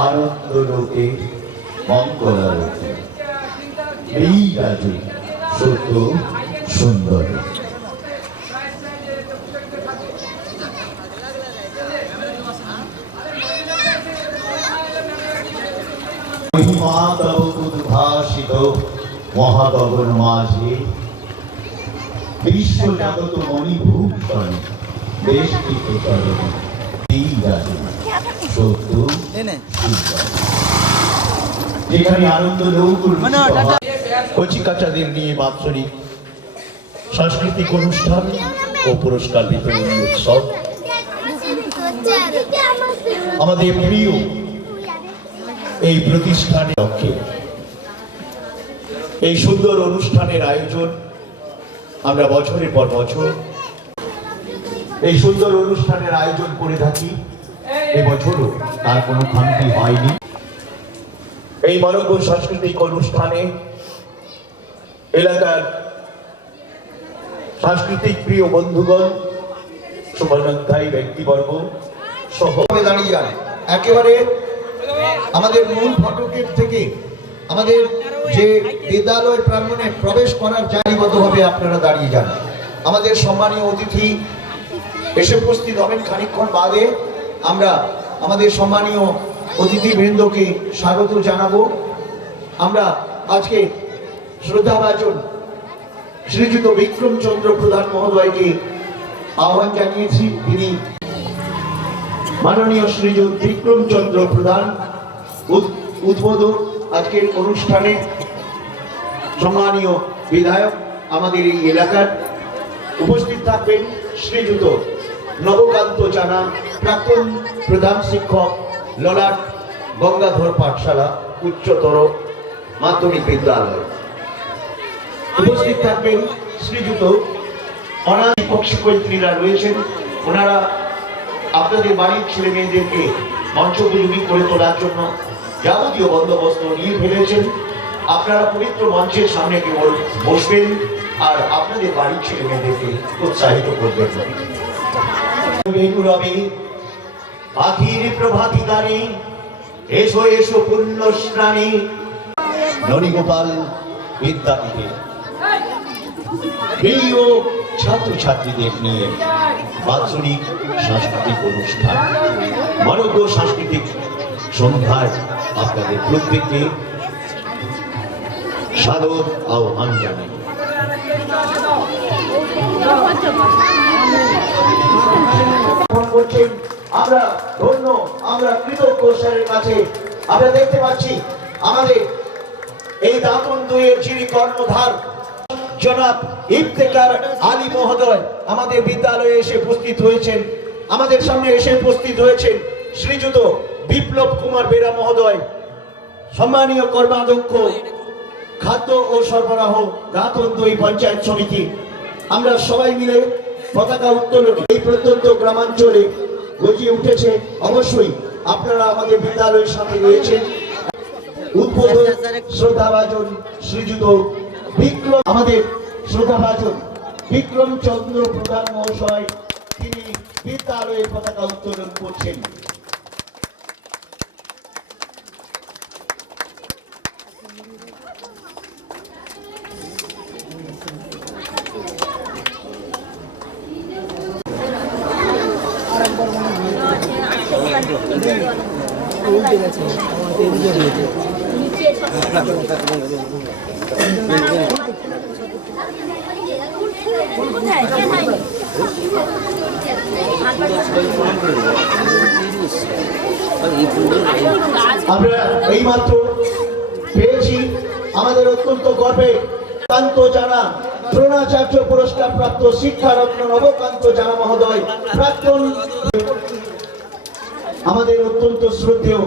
আনন্দ লোকে মঙ্গলা লোকে এই রাজু সত্য সুন্দর। মহিমা তব উদ্ভাসিত মহাগগন মাঝে বিশ্ব জগৎ মণিভূষণ বেষ্টিত চরণ এই রাজু সত্য সুন্দর। যেখানে আনন্দ লোক কচিকাচাদের নিয়ে বাৎসরিক সাংস্কৃতিক অনুষ্ঠান ও পুরস্কার বিতরণী উৎসব আমাদের প্রিয় এই প্রতিষ্ঠানের লক্ষ্যে এই সুন্দর অনুষ্ঠানের আয়োজন আমরা বছরের পর বছর এই সুন্দর অনুষ্ঠানের আয়োজন করে থাকি। এবছরও তার কোনো খামতি হয়নি। এই মানব সাংস্কৃতিক অনুষ্ঠানে এলাকার সাংস্কৃতিক প্রিয় বন্ধুগণ, শুভানুধ্যায়ী ব্যক্তিবর্গ সহ দাঁড়িয়ে যান। একেবারে আমাদের মূল ফটকের থেকে আমাদের যে বিদ্যালয় প্রাঙ্গণে প্রবেশ করার জায়গাগতভাবে আপনারা দাঁড়িয়ে যান। আমাদের সম্মানীয় অতিথি এসে উপস্থিত হবেন খানিকক্ষণ বাদে। আমরা আমাদের সম্মানীয় অতিথিবৃন্দকে স্বাগত জানাবো। আমরা আজকে শ্রদ্ধাভাজন শ্রীযুক্ত বিক্রমচন্দ্র প্রধান মহোদয়কে আহ্বান জানিয়েছি। তিনি মাননীয় শ্রীযুক্ত বিক্রমচন্দ্র প্রধান উদ্বোধক আজকের অনুষ্ঠানে। সম্মানীয় বিধায়ক আমাদের এই এলাকার উপস্থিত থাকবেন শ্রীযুক্ত নবকান্ত জানা, প্রাক্তন প্রধান শিক্ষক, ললাট গঙ্গাধর পাঠশালা উচ্চতর মাধ্যমিক বিদ্যালয়। উপস্থিত থাকবেন শ্রীযুক্ত অনাথ শিক্ষক-শিক্ষয়িত্রীরা রয়েছেন। ওনারা আপনাদের বাড়ির ছেলে মেয়েদেরকে মঞ্চোপযোগী করে তোলার জন্য যাবতীয় বন্দোবস্ত নিয়ে ফেলেছেন। আপনারা পবিত্র মঞ্চের সামনে কেবল বসবেন আর আপনাদের বাড়ির ছেলে মেয়েদেরকে উৎসাহিত করবেন। পাখির প্রভাতী গানে এসো এসো পুণ্য স্নানে ননীগোপাল বিদ্যাপীঠে প্রিয় ছাত্রছাত্রীদের নিয়ে বাৎসরিক সাংস্কৃতিক অনুষ্ঠান মানব সাংস্কৃতিক সন্ধ্যায় আপনাদের প্রত্যেককে সাদর আহ্বান জানাই। আমরা ধন্য, আমরা কৃতজ্ঞ স্যারের কাছে। আমরা দেখতে পাচ্ছি আমাদের এই দাঁতন দুইয়ের যিনি কর্ণধার জনাব ইফতেখার আলী মহোদয় আমাদের বিদ্যালয়ে এসে উপস্থিত হয়েছেন। আমাদের সামনে এসে উপস্থিত হয়েছেন শ্রীযুত বিপ্লব কুমার বেরা মহোদয়, সম্মানীয় কর্মাধ্যক্ষ খাদ্য ও সরবরাহ দাঁতন দুই পঞ্চায়েত সমিতি। আমরা সবাই মিলে পতাকা উত্তোলন এই প্রত্যন্ত গ্রামাঞ্চলে গজিয়ে উঠেছে। অবশ্যই আপনারা আমাদের বিদ্যালয়ের সাথে রয়েছেন। উদ্বোধক শ্রদ্ধাভাজন শ্রীযুত বিক্রম, আমাদের শ্রদ্ধাভাজন বিক্রমচন্দ্র প্রধান মহাশয়, তিনি বিদ্যালয়ে পতাকা উত্তোলন করছেন। আমরা এইমাত্র পেয়েছি আমাদের অত্যন্ত গর্বে কান্ত জানা দ্রোণাচার্য পুরস্কার প্রাপ্ত শিক্ষারত্ন নবকান্ত জানা মহোদয়, প্রাক্তন আমাদের অত্যন্ত শ্রদ্ধেয়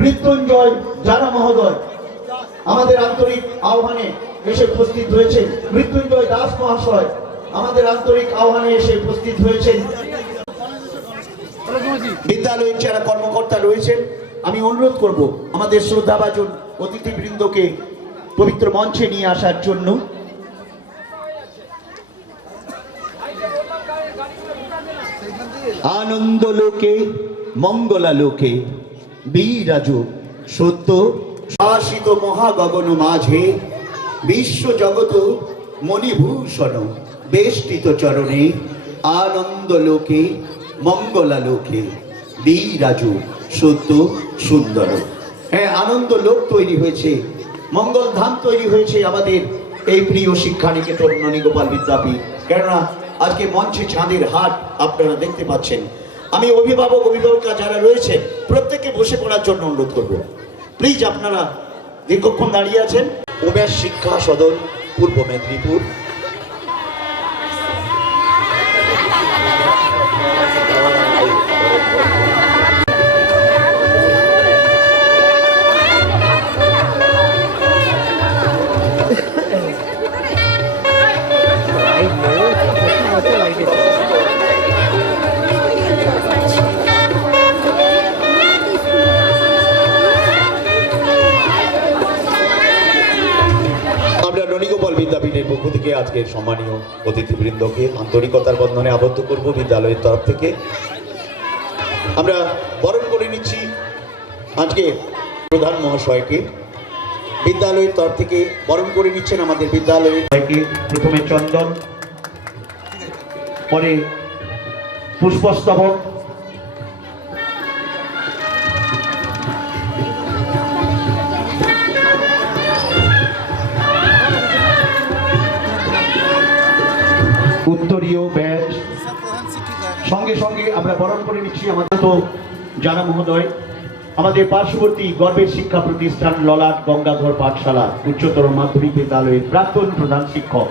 মৃত্যুঞ্জয় জানা মহোদয় আমাদের আন্তরিক আহ্বানে এসে উপস্থিত হয়েছে। মৃত্যুঞ্জয় দাস মহাশয় আমাদের আন্তরিক আহ্বানে এসে উপস্থিত হয়েছেন। বিদ্যালয়ের যারা কর্মকর্তা রয়েছেন, আমি অনুরোধ করব আমাদের শ্রদ্ধাভাজন অতিথিবৃন্দকে পবিত্র মঞ্চে নিয়ে আসার জন্য। আনন্দ লোকে মঙ্গলা লোকে বিরাজু সত্য শাসিত মহাগগন মাঝে বিশ্ব জগত মণিভূষণ বেষ্টিত চরণে আনন্দ লোকে মঙ্গলা লোকে বিরাজু সত্য সুন্দর। হ্যাঁ, আনন্দ লোক তৈরি হয়েছে, মঙ্গল ধাম তৈরি হয়েছে আমাদের এই প্রিয় শিক্ষানিকেতন ননীগোপাল বিদ্যাপীঠ। কেননা আজকে মঞ্চে চাঁদের হাট আপনারা দেখতে পাচ্ছেন। আমি অভিভাবক অভিভাবিকা যারা রয়েছে প্রত্যেককে বসে পড়ার জন্য অনুরোধ করব। প্লিজ আপনারা দীর্ঘক্ষণ দাঁড়িয়ে আছেন। উমেশ শিক্ষা সদন পূর্ব মেদিনীপুর। ননীগোপাল বিদ্যাপীঠের পক্ষ থেকে আজকে সম্মানীয় অতিথিবৃন্দকে আন্তরিকতার বন্ধনে আবদ্ধ করব। বিদ্যালয়ের তরফ থেকে আমরা বরণ করে নিচ্ছি আজকে প্রধান মহাশয়কে। বিদ্যালয়ের তরফ থেকে বরণ করে নিচ্ছেন আমাদের বিদ্যালয়ের প্রথমে চন্দন, পরে পুষ্পস্তবক, উত্তরীয় ব্যাচ, সঙ্গে সঙ্গে আমরা বরণ করে নিচ্ছি আমাদের তো জানা মহোদয়, আমাদের পার্শ্ববর্তী গর্বের শিক্ষা প্রতিষ্ঠান ললাট গঙ্গাধর পাঠশালা উচ্চতর মাধ্যমিক বিদ্যালয়ের প্রাক্তন প্রধান শিক্ষক,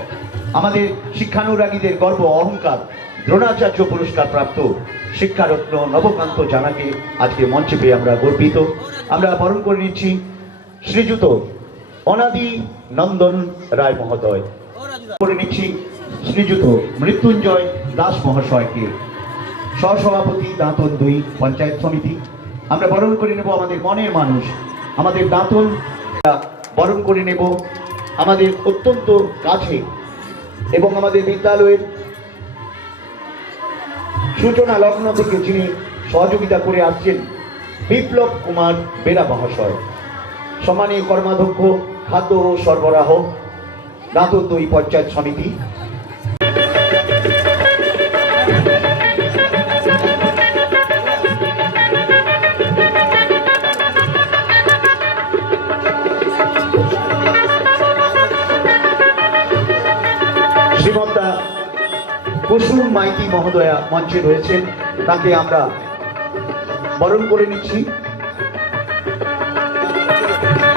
আমাদের শিক্ষানুরাগীদের গর্ব অহংকার, দ্রোণাচার্য পুরস্কার প্রাপ্ত শিক্ষারত্ন নবকান্ত জানাকে আজকে মঞ্চে পেয়ে আমরা গর্বিত। আমরা বরণ করে নিচ্ছি শ্রীযুত অনাদি নন্দন রায় মহোদয়, করে নিচ্ছি শ্রীযুত মৃত্যুঞ্জয় দাস মহাশয়কে, সহসভাপতি দাঁতন 2 পঞ্চায়েত সমিতি। আমরা বরণ করে নেব আমাদের মনের মানুষ, আমাদের দাঁতন বরণ করে নেব আমাদের অত্যন্ত কাছে এবং আমাদের বিদ্যালয়ের সূচনা লগ্ন থেকে যিনি সহযোগিতা করে আসছেন বিপ্লব কুমার বেরা মহাশয়, সম্মানীয় কর্মাধ্যক্ষ খাদ্য ও সরবরাহ দাঁতন 2 পঞ্চায়েত সমিতি। শ্রীমতা কুসুম মাইতি মহোদয়া মঞ্চে রয়েছেন, তাকে আমরা বরণ করে নিচ্ছি।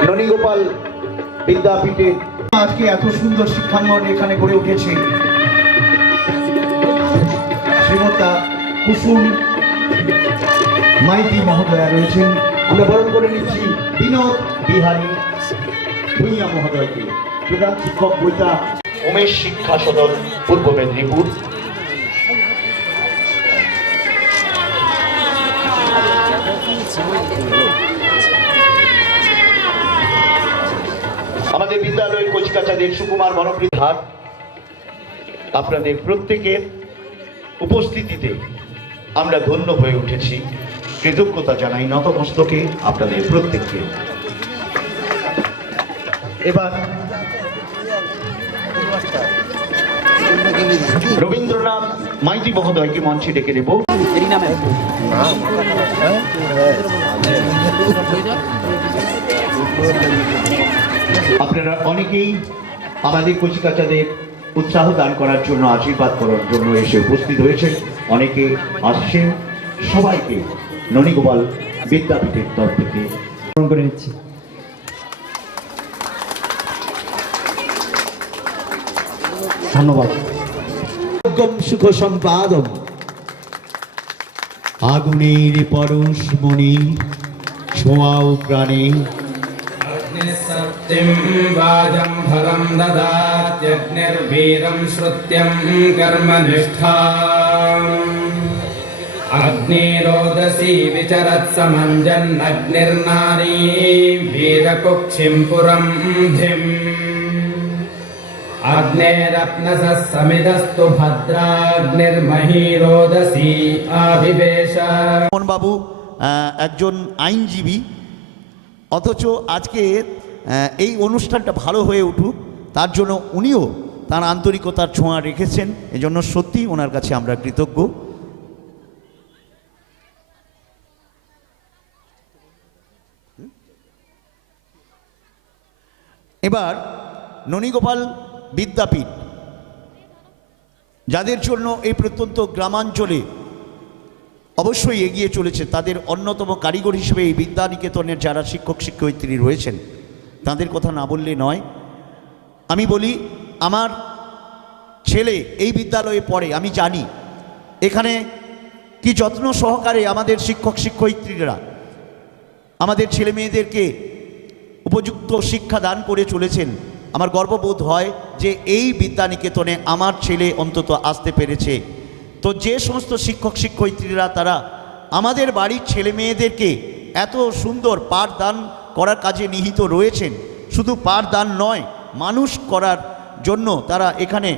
ননীগোপাল বিদ্যাপীঠে আজকে এত সুন্দর শিক্ষাঙ্গন এখানে গড়ে উঠেছে। শ্রীমতা কুসুম মাইতি মহোদয়া রয়েছেন, আমরা বরণ করে নিচ্ছি বিনোদ বিহারী ভূঁইয়া মহোদয়কে, প্রধান শিক্ষক বইটা উমেশ শিক্ষা সদন পূর্ব মেদিনীপুর। আমাদের বিদ্যালয়ের কচিকাচাদের সুকুমার মনোপ্রীত হাট, আপনাদের প্রত্যেকের উপস্থিতিতে আমরা ধন্য হয়ে উঠেছি। কৃতজ্ঞতা জানাই নতমস্তকে আপনাদের প্রত্যেককে। এবার রবীন্দ্রনাথ মাইতি মহোদয়কে মঞ্চে ডেকে নেব। আপনারা অনেকেই আমাদের কচিকাচাদের উৎসাহ দান করার জন্য, আশীর্বাদ করার জন্য এসে উপস্থিত হয়েছে, অনেকে আসছেন। সবাইকে ননীগোপাল বিদ্যাপীঠের তরফ থেকে করে নিচ্ছি। ধন্যবাদ। সুখ সম্পাদম আগুনের পরশ মণি ছোঁয়াও প্রাণে सत्यं वाजं फलं ददात्यग्निर्वीरं श्रुत्यं कर्मनिष्ठाम् अग्निरोदसी विचरत्समञ्जन्नग्निर्नारी वीरकुक्षिं पुरं धिम् अग्नेरप्नसः समिदस्तु भद्राग्निर्मही रोदसी आविवेश। বাবু একজন আইনজীবী, অথচ আজকে এই অনুষ্ঠানটা ভালো হয়ে উঠুক তার জন্য উনিও তার আন্তরিকতার ছোঁয়া রেখেছেন। এজন্য সত্যি ওনার কাছে আমরা কৃতজ্ঞ। এবার ননীগোপাল বিদ্যাপীঠ, যাদের জন্য এই প্রত্যন্ত গ্রামাঞ্চলে অবশ্যই এগিয়ে চলেছে, তাদের অন্যতম কারিগর হিসেবে এই বিদ্যানিকেতনের যারা শিক্ষক শিক্ষয়িত্রী রয়েছেন তাদের কথা না বললে নয়। আমি বলি, আমার ছেলে এই বিদ্যালয়ে পড়ে, আমি জানি এখানে কি যত্ন সহকারে আমাদের শিক্ষক শিক্ষয়িত্রীরা আমাদের ছেলে মেয়েদেরকে উপযুক্ত শিক্ষা দান করে চলেছেন। আমার গর্ববোধ হয় যে এই বিদ্যানিকেতনে আমার ছেলে অন্তত আসতে পেরেছে। তো যে সমস্ত শিক্ষক শিক্ষয়িত্রীরা তারা আমাদের বাড়ির ছেলে মেয়েদেরকে এত সুন্দর পাঠদান করার কাজে নিহিত রয়েছেন, শুধু পাঠদান নয়, মানুষ করার জন্য তারা এখানে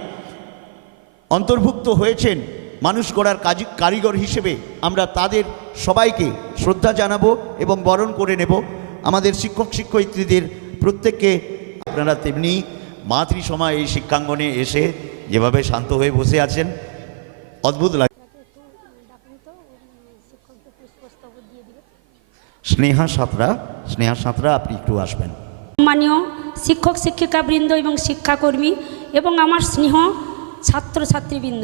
অন্তর্ভুক্ত হয়েছেন, মানুষ গড়ার কারিগর হিসেবে আমরা তাদের সবাইকে শ্রদ্ধা জানাবো এবং বরণ করে নেব। আমাদের শিক্ষক শিক্ষয়িত্রীদের প্রত্যেককে আপনারা তেমনি মাতৃসময় এই শিক্ষাঙ্গনে এসে যেভাবে শান্ত হয়ে বসে আছেন, অদ্ভুত লাগে। স্নেহা সাঁতরা আপনি একটু আসবেন। সম্মানীয় শিক্ষক শিক্ষিকাবৃন্দ এবং শিক্ষাকর্মী এবং আমার স্নেহ ছাত্রছাত্রীবৃন্দ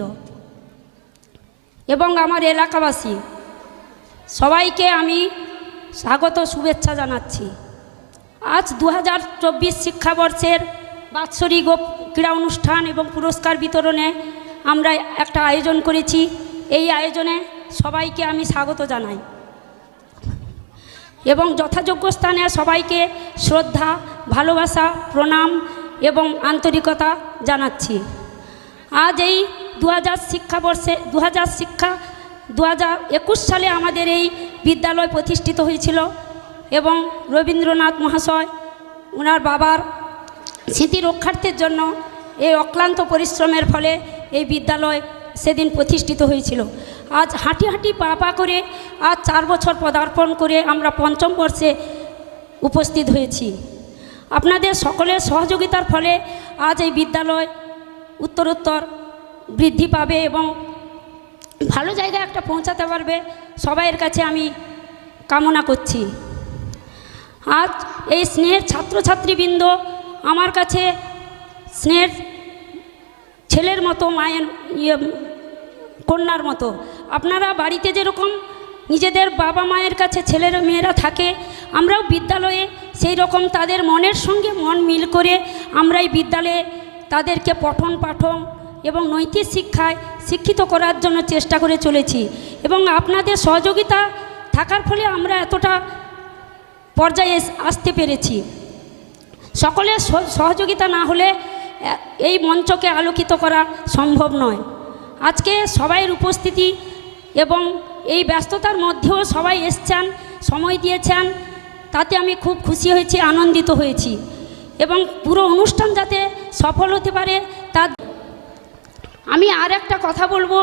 এবং আমার এলাকাবাসী সবাইকে আমি স্বাগত শুভেচ্ছা জানাচ্ছি। আজ 2024 শিক্ষাবর্ষের বাৎসরিক ক্রীড়া অনুষ্ঠান এবং পুরস্কার বিতরণে আমরা একটা আয়োজন করেছি। এই আয়োজনে সবাইকে আমি স্বাগত জানাই এবং যথাযোগ্য স্থানে সবাইকে শ্রদ্ধা, ভালোবাসা, প্রণাম এবং আন্তরিকতা জানাচ্ছি। আজ এই 2021 সালে আমাদের এই বিদ্যালয় প্রতিষ্ঠিত হয়েছিল এবং রবীন্দ্রনাথ মহাশয় ওনার বাবার স্মৃতি রক্ষার্থের জন্য এই অক্লান্ত পরিশ্রমের ফলে এই বিদ্যালয় সেদিন প্রতিষ্ঠিত হয়েছিল। আজ হাঁটি হাঁটি পা পা করে আজ 4 বছর পদার্পণ করে আমরা 5ম বর্ষে উপস্থিত হয়েছি। আপনাদের সকলের সহযোগিতার ফলে আজ এই বিদ্যালয় উত্তরোত্তর বৃদ্ধি পাবে এবং ভালো জায়গায় একটা পৌঁছাতে পারবে, সবাইয়ের কাছে আমি কামনা করছি। আজ এই স্নেহের ছাত্রছাত্রীবৃন্দ আমার কাছে স্নেহের ছেলের মতো, মায়ের কন্যার মতো। আপনারা বাড়িতে যেরকম নিজেদের বাবা মায়ের কাছে ছেলের মেয়েরা থাকে, আমরাও বিদ্যালয়ে সেই রকম তাদের মনের সঙ্গে মন মিল করে আমরা এই বিদ্যালয়ে তাদেরকে পঠন পাঠন এবং নৈতিক শিক্ষায় শিক্ষিত করার জন্য চেষ্টা করে চলেছি এবং আপনাদের সহযোগিতা থাকার ফলে আমরা এতটা পর্যায়ে আসতে পেরেছি। সকলের সহযোগিতা না হলে এই মঞ্চকে আলোকিত করা সম্ভব নয়। আজকে সবাইয়ের উপস্থিতি এবং এই ব্যস্ততার মধ্যেও সবাই এসছেন, সময় দিয়েছেন, তাতে আমি খুব খুশি হয়েছি, আনন্দিত হয়েছি এবং পুরো অনুষ্ঠান যাতে সফল হতে পারে তার আমি আর একটা কথা বলবো,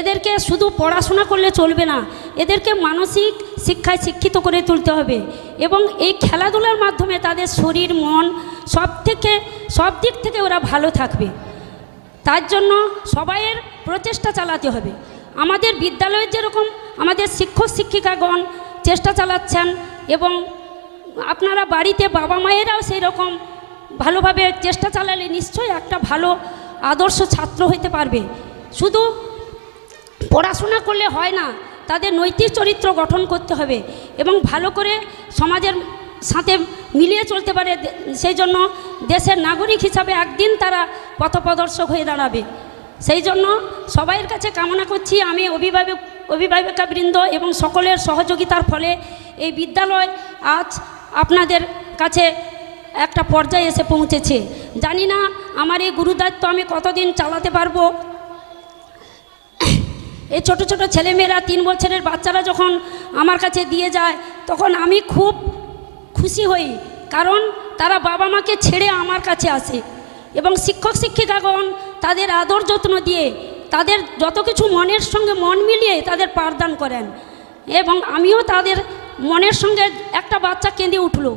এদেরকে শুধু পড়াশোনা করলে চলবে না, এদেরকে মানসিক শিক্ষায় শিক্ষিত করে তুলতে হবে এবং এই খেলাধুলার মাধ্যমে তাদের শরীর মন সব দিক থেকে ওরা ভালো থাকবে। তার জন্য সবাইয়ের প্রচেষ্টা চালাতে হবে। আমাদের বিদ্যালয়ের যেরকম আমাদের শিক্ষক শিক্ষিকাগণ চেষ্টা চালাচ্ছেন এবং আপনারা বাড়িতে বাবা মায়েরাও সেই রকম ভালোভাবে চেষ্টা চালালে নিশ্চয়ই একটা ভালো আদর্শ ছাত্র হতে পারবে। শুধু পড়াশোনা করলে হয় না, তাদের নৈতিক চরিত্র গঠন করতে হবে এবং ভালো করে সমাজের সাথে মিলিয়ে চলতে পারে, সেই জন্য দেশের নাগরিক হিসাবে একদিন তারা পথপ্রদর্শক হয়ে দাঁড়াবে। সেই জন্য সবাইয়ের কাছে কামনা করছি, আমি অভিভাবকবৃন্দ এবং সকলের সহযোগিতার ফলে এই বিদ্যালয় আজ আপনাদের কাছে একটা পর্যায়ে এসে পৌঁছেছে। জানি না আমার এই গুরুদায়িত্ব আমি কতদিন চালাতে পারবো। এই ছোট ছোট ছেলেমেয়েরা 3 বছরের বাচ্চারা যখন আমার কাছে দিয়ে যায় তখন আমি খুব খুশি হই, কারণ তারা বাবা মাকে ছেড়ে আমার কাছে আসে এবং শিক্ষক শিক্ষিকাগণ তাদের আদর যত্ন দিয়ে তাদের যত কিছু মনের সঙ্গে মন মিলিয়ে তাদের পাঠদান করেন। এবং আমিও তাদের মনের সঙ্গে একটা বাচ্চা কেঁদে উঠলো,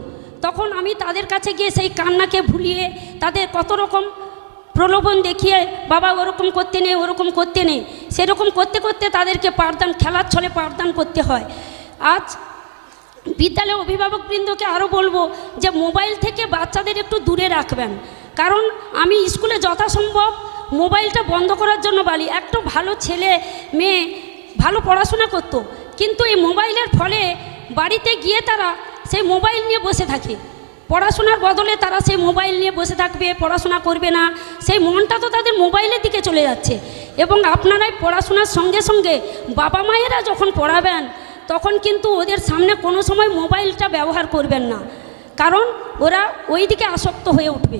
তখন আমি তাদের কাছে গিয়ে সেই কান্নাকে ভুলিয়ে তাদের কত রকম প্রলোভন দেখিয়ে বাবা ওরকম করতে নেই ওরকম করতে নেই সেরকম করতে করতে তাদেরকে পাঠদান খেলার ছলে পাঠদান করতে হয়। আজ বিদ্যালয় অভিভাবকবৃন্দকে আরও বলবো যে মোবাইল থেকে বাচ্চাদের একটু দূরে রাখবেন, কারণ আমি স্কুলে যথাসম্ভব মোবাইলটা বন্ধ করার জন্য বলি। একটা ভালো ছেলে মেয়ে ভালো পড়াশোনা করত, কিন্তু এই মোবাইলের ফলে বাড়িতে গিয়ে তারা সেই মোবাইল নিয়ে বসে থাকে, পড়াশোনার বদলে তারা সেই মোবাইল নিয়ে বসে থাকবে, পড়াশোনা করবে না, সেই মনটা তো তাদের মোবাইলের দিকে চলে যাচ্ছে। এবং আপনারাই পড়াশোনার সঙ্গে সঙ্গে বাবা মায়েরা যখন পড়াবেন তখন কিন্তু ওদের সামনে কোনো সময় মোবাইলটা ব্যবহার করবেন না, কারণ ওরা ওই দিকে আসক্ত হয়ে উঠবে।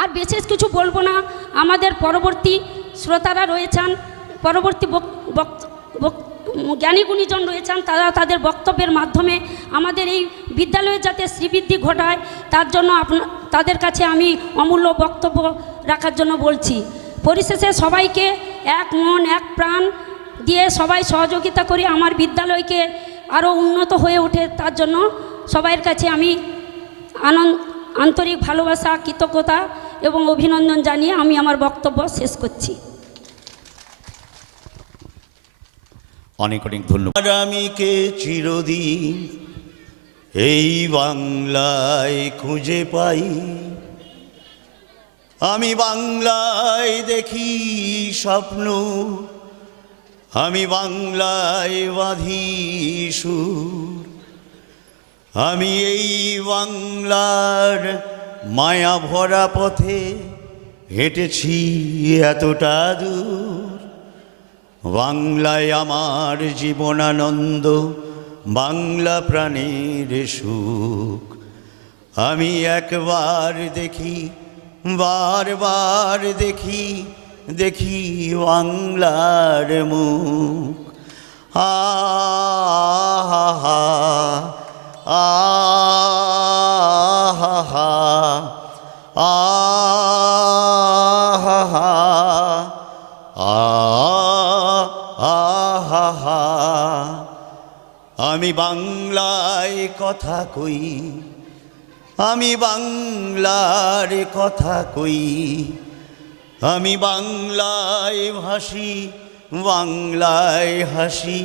আর বিশেষ কিছু বলবো না, আমাদের পরবর্তী শ্রোতারা রয়েছেন, পরবর্তী জ্ঞানী গুণীজন রয়েছেন, তারা তাদের বক্তব্যের মাধ্যমে আমাদের এই বিদ্যালয়ে যাতে শ্রীবৃদ্ধি ঘটায় তার জন্য তাদের কাছে আমি অমূল্য বক্তব্য রাখার জন্য বলছি। পরিশেষে সবাইকে এক মন এক প্রাণ দিয়ে সবাই সহযোগিতা করি আমার বিদ্যালয়কে আরও উন্নত হয়ে ওঠে, তার জন্য সবাইয়ের কাছে আমি আন্তরিক ভালোবাসা, কৃতজ্ঞতা এবং অভিনন্দন জানিয়ে আমি আমার বক্তব্য শেষ করছি। অনেক অনেক ধন্যবাদ। আমি কে চিরদিন এই বাংলায় খুঁজে পাই, আমি বাংলায় দেখি স্বপ্ন, আমি বাংলায় বাঁধি সুর, আমি এই বাংলার মায়া ভরা পথে হেঁটেছি এতটা দূর। বাংলায় আমার জীবনানন্দ, বাংলা প্রাণের সুখ। আমি একবার দেখি, বারবার দেখি, দেখি বাংলার মুখ। আহা হা আহা হা আহা হা আহা হা। আমি বাংলায় কথা কই, আমি বাংলার কথা কই, আমি বাংলায় ভাসি, বাংলায় হাসি,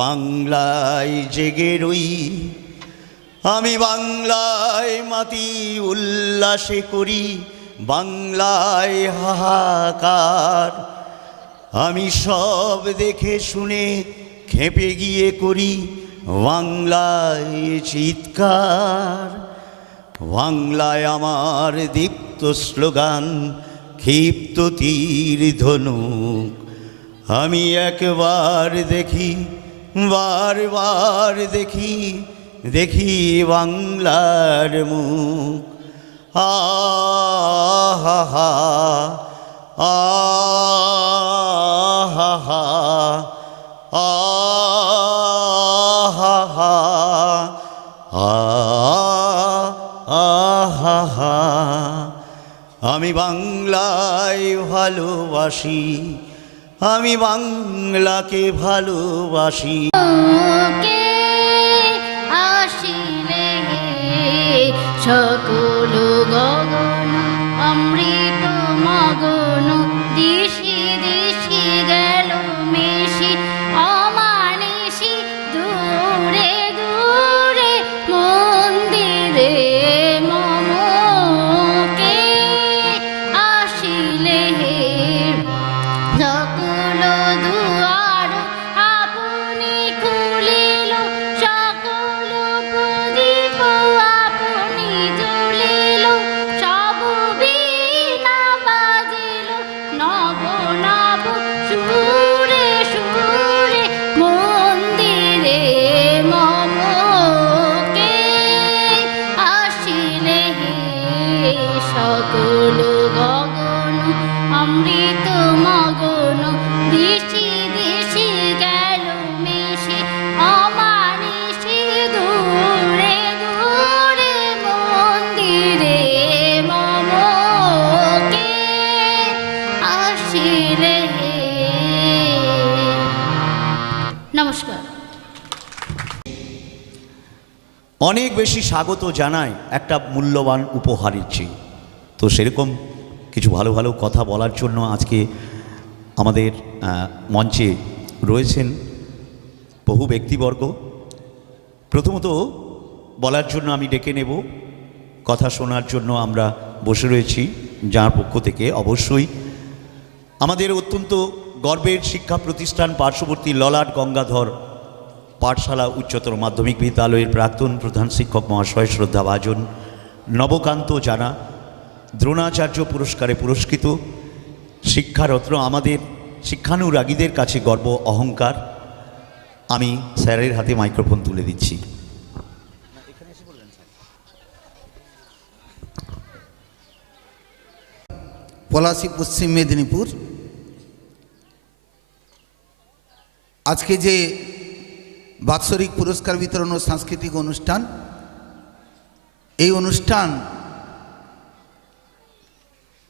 বাংলায় জেগে রই। আমি বাংলায় মাতি উল্লাসে করি, বাংলায় হাহাকার। আমি সব দেখে শুনে খেপে গিয়ে করি বাংলায় চিৎকার। বাংলায় আমার দীপ্ত স্লোগান, ক্ষিপ্ত তীর ধনুক। আমি একবার দেখি, বারবার দেখি, দেখি বাংলার মুখ। আহা হা আহা হা আহা হা আহা হা। আমি বাংলায় ভালোবাসি, আমি বাংলাকে ভালোবাসি। আসিলে সকল গগন অমৃত মগন, দিশি দিশি গেল মিশি অমানিসি, দূরে দূরে মন্দিরে মমকে আসিলে সকল দুয়ার আপনি নমস্কার। অনেক বেশি স্বাগত জানায় একটা মূল্যবান উপহারের চেয়ে। তো সেরকম কিছু ভালো ভালো কথা বলার জন্য আজকে আমাদের মঞ্চে রয়েছেন বহু ব্যক্তিবর্গ। প্রথমত বলার জন্য আমি ডেকে নেব, কথা শোনার জন্য আমরা বসে রয়েছি, যার পক্ষ থেকে অবশ্যই আমাদের অত্যন্ত গর্বের শিক্ষা প্রতিষ্ঠান পার্শ্ববর্তী ললাট গঙ্গাধর পাঠশালা উচ্চতর মাধ্যমিক বিদ্যালয়ের প্রাক্তন প্রধান শিক্ষক মহাশয় শ্রদ্ধাভাজন নবকান্ত জানা দ্রোণাচার্য পুরস্কারে পুরস্কৃত শিক্ষারত্ন, আমাদের শিক্ষানুরাগীদের কাছে গর্ব অহংকার। আমি স্যারের হাতে মাইক্রোফোন তুলে দিচ্ছি। পলাশী, পশ্চিম মেদিনীপুর। আজকে যে বাৎসরিক পুরস্কার বিতরণ ও সাংস্কৃতিক অনুষ্ঠান, এই অনুষ্ঠান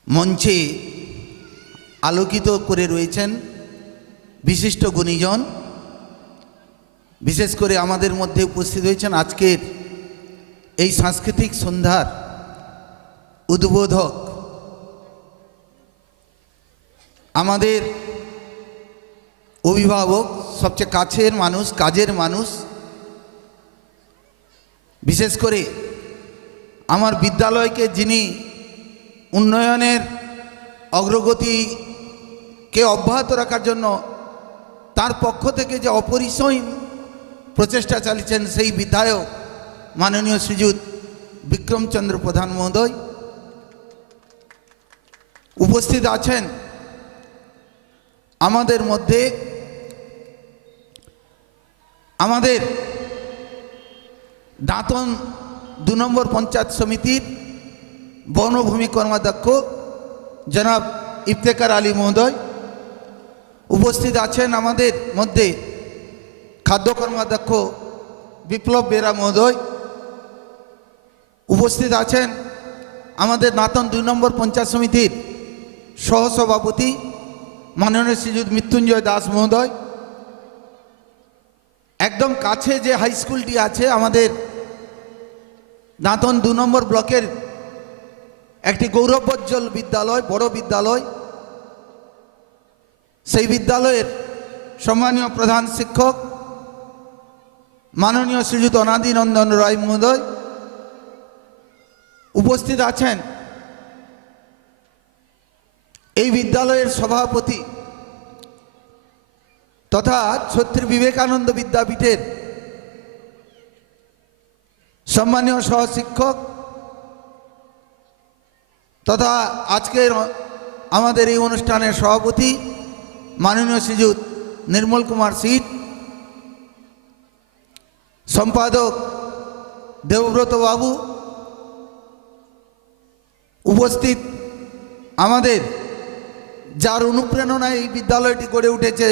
মঞ্চে আলোকিত করে রয়েছেন বিশিষ্ট গুণীজন। বিশেষ করে আমাদের মধ্যে উপস্থিত হয়েছেন আজকের এই সাংস্কৃতিক সন্ধ্যার উদ্বোধক, আমাদের অভিভাবক, সবচেয়ে কাছের মানুষ, কাজের মানুষ। বিশেষ করে আমার বিদ্যালয়কে যিনি উন্নয়নের অগ্রগতিকে অব্যাহত রাখার জন্য তার পক্ষ থেকে যে অপরিসীম প্রচেষ্টা চালিয়েছেন, সেই বিধায়ক মাননীয় শ্রীযুত বিক্রমচন্দ্র প্রধান মহোদয় উপস্থিত আছেন। আমাদের মধ্যে আমাদের দাঁতন 2 নম্বর পঞ্চায়েত সমিতির বনভূমি কর্মাধ্যক্ষ জনাব ইফতেখার আলী মহোদয় উপস্থিত আছেন। আমাদের মধ্যে খাদ্য কর্মাধ্যক্ষ বিপ্লব বেরা মহোদয় উপস্থিত আছেন। আমাদের দাঁতন 2 নম্বর পঞ্চায়েত সমিতির সহসভাপতি মাননীয় শ্রীযুত মৃত্যুঞ্জয় দাস মহোদয়। একদম কাছে যে হাই স্কুলটি আছে আমাদের দাঁতন 2 নম্বর ব্লকের একটি গৌরবোজ্জ্বল বিদ্যালয়, বড় বিদ্যালয়, সেই বিদ্যালয়ের সম্মানীয় প্রধান শিক্ষক মাননীয় শ্রীযুত অনাদিনন্দন রায় মহোদয় উপস্থিত আছেন। এই বিদ্যালয়ের সভাপতি তথা ছত্রী বিবেকানন্দ বিদ্যাপীঠের সম্মানীয় সহশিক্ষক তথা আজকের আমাদের এই অনুষ্ঠানের সভাপতি মাননীয় শ্রীযুত নির্মল কুমার সিট, সম্পাদক দেবব্রত বাবু, উপস্থিত আমাদের যার অনুপ্রেরণায় এই বিদ্যালয়টি গড়ে উঠেছে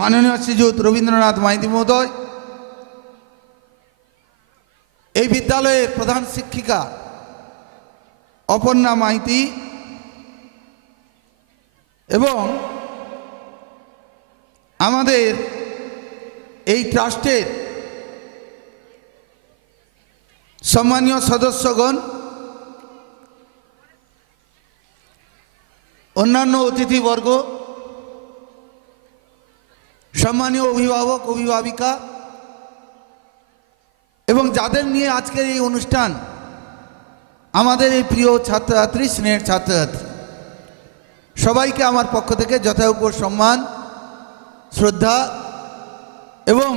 মাননীয় শ্রীযুত রবীন্দ্রনাথ মাইতি মহোদয়, এই বিদ্যালয়ের প্রধান শিক্ষিকা অপর্ণা মাইতি এবং আমাদের এই ট্রাস্টের সম্মানীয় সদস্যগণ, অন্যান্য অতিথিবর্গ, সম্মানীয় অভিভাবক অভিভাবিকা এবং যাদের নিয়ে আজকের এই অনুষ্ঠান, আমাদের এই প্রিয় ছাত্রছাত্রী, স্নেহের ছাত্রছাত্রী, সবাইকে আমার পক্ষ থেকে যথাযোগ্য সম্মান, শ্রদ্ধা এবং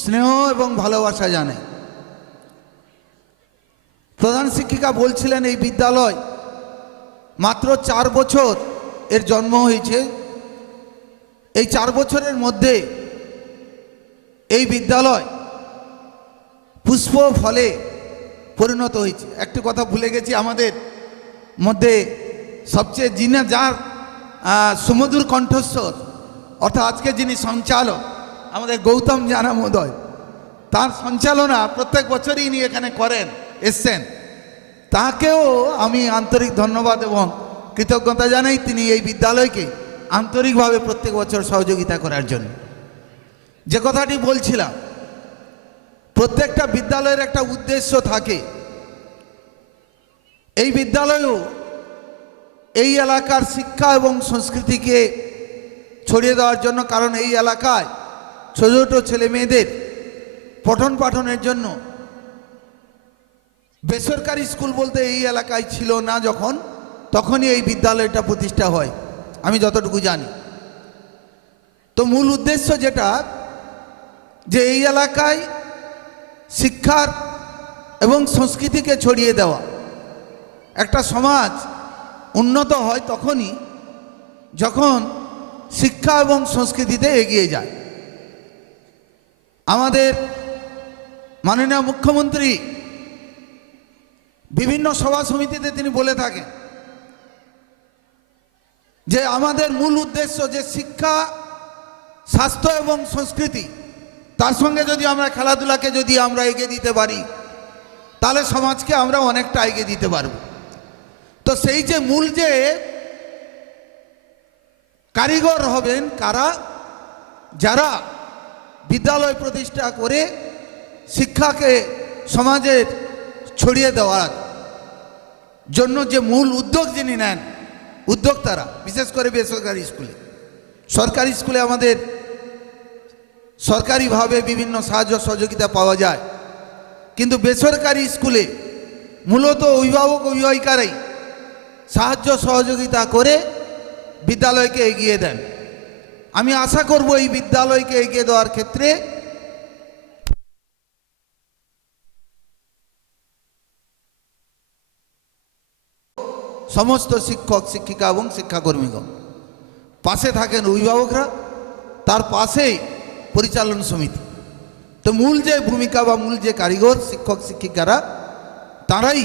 স্নেহ এবং ভালোবাসা জানাই। প্রধান শিক্ষিকা বলছিলেন এই বিদ্যালয় মাত্র 4 বছর এর জন্ম হয়েছে। এই 4 বছরের মধ্যে এই বিদ্যালয় পুষ্প ফলে পরিণত হয়েছে। একটি কথা ভুলে গেছি, আমাদের মধ্যে সবচেয়ে যার সুমধুর কণ্ঠস্বর, অর্থাৎ আজকে যিনি সঞ্চালক আমাদের গৌতম জানা মহোদয়, তার সঞ্চালনা প্রত্যেক বছরই ইনি এখানে এসছেন। তাকেও আমি আন্তরিক ধন্যবাদ এবং কৃতজ্ঞতা জানাই, তিনি এই বিদ্যালয়কে আন্তরিকভাবে প্রত্যেক বছর সহযোগিতা করার জন্য। যে কথাটি বলছিলাম, প্রত্যেকটা বিদ্যালয়ের একটা উদ্দেশ্য থাকে। এই বিদ্যালয়েও এই এলাকার শিক্ষা এবং সংস্কৃতিকে ছড়িয়ে দেওয়ার জন্য, কারণ এই এলাকায় ছোট ছোট ছেলে মেয়েদের পঠন পাঠনের জন্য বেসরকারি স্কুল বলতে এই এলাকায় ছিল না, যখন তখনই এই বিদ্যালয়টা প্রতিষ্ঠা হয়, আমি যতটুকু জানি। তো মূল উদ্দেশ্য যেটা, যে এই এলাকায় শিক্ষার এবং সংস্কৃতিকে ছড়িয়ে দেওয়া। একটা সমাজ উন্নত হয় তখনই যখন শিক্ষা এবং সংস্কৃতিতে এগিয়ে যায়। আমাদের মাননীয় মুখ্যমন্ত্রী বিভিন্ন সভা সমিতিতে তিনি বলে থাকেন যে আমাদের মূল উদ্দেশ্য যে শিক্ষা, স্বাস্থ্য এবং সংস্কৃতি, তার সঙ্গে যদি আমরা খেলাধুলাকে যদি আমরা এগিয়ে দিতে পারি, তাহলে সমাজকে আমরা অনেকটা এগিয়ে দিতে পারব। তো সেই যে মূল যে কারিগর হবেন কারা, যারা বিদ্যালয় প্রতিষ্ঠা করে শিক্ষাকে সমাজে ছড়িয়ে দেওয়ার জন্য যে মূল উদ্যোগ যিনি নেন, উদ্যোক্তারা, বিশেষ করে বেসরকারি স্কুলে। সরকারি স্কুলে আমাদের সরকারিভাবে বিভিন্ন সাহায্য সহযোগিতা পাওয়া যায়, কিন্তু বেসরকারি স্কুলে মূলত অভিভাবক অভিভাবিকারাই সাহায্য সহযোগিতা করে বিদ্যালয়কে এগিয়ে দেন। আমি আশা করব এই বিদ্যালয়কে এগিয়ে দেওয়ার ক্ষেত্রে সমস্ত শিক্ষক শিক্ষিকা এবং শিক্ষাকর্মীগণ পাশে থাকেন, অভিভাবকরা, তার পাশেই পরিচালন সমিতি। তো মূল যে ভূমিকা বা মূল যে কারিগর শিক্ষক শিক্ষিকারা, তারাই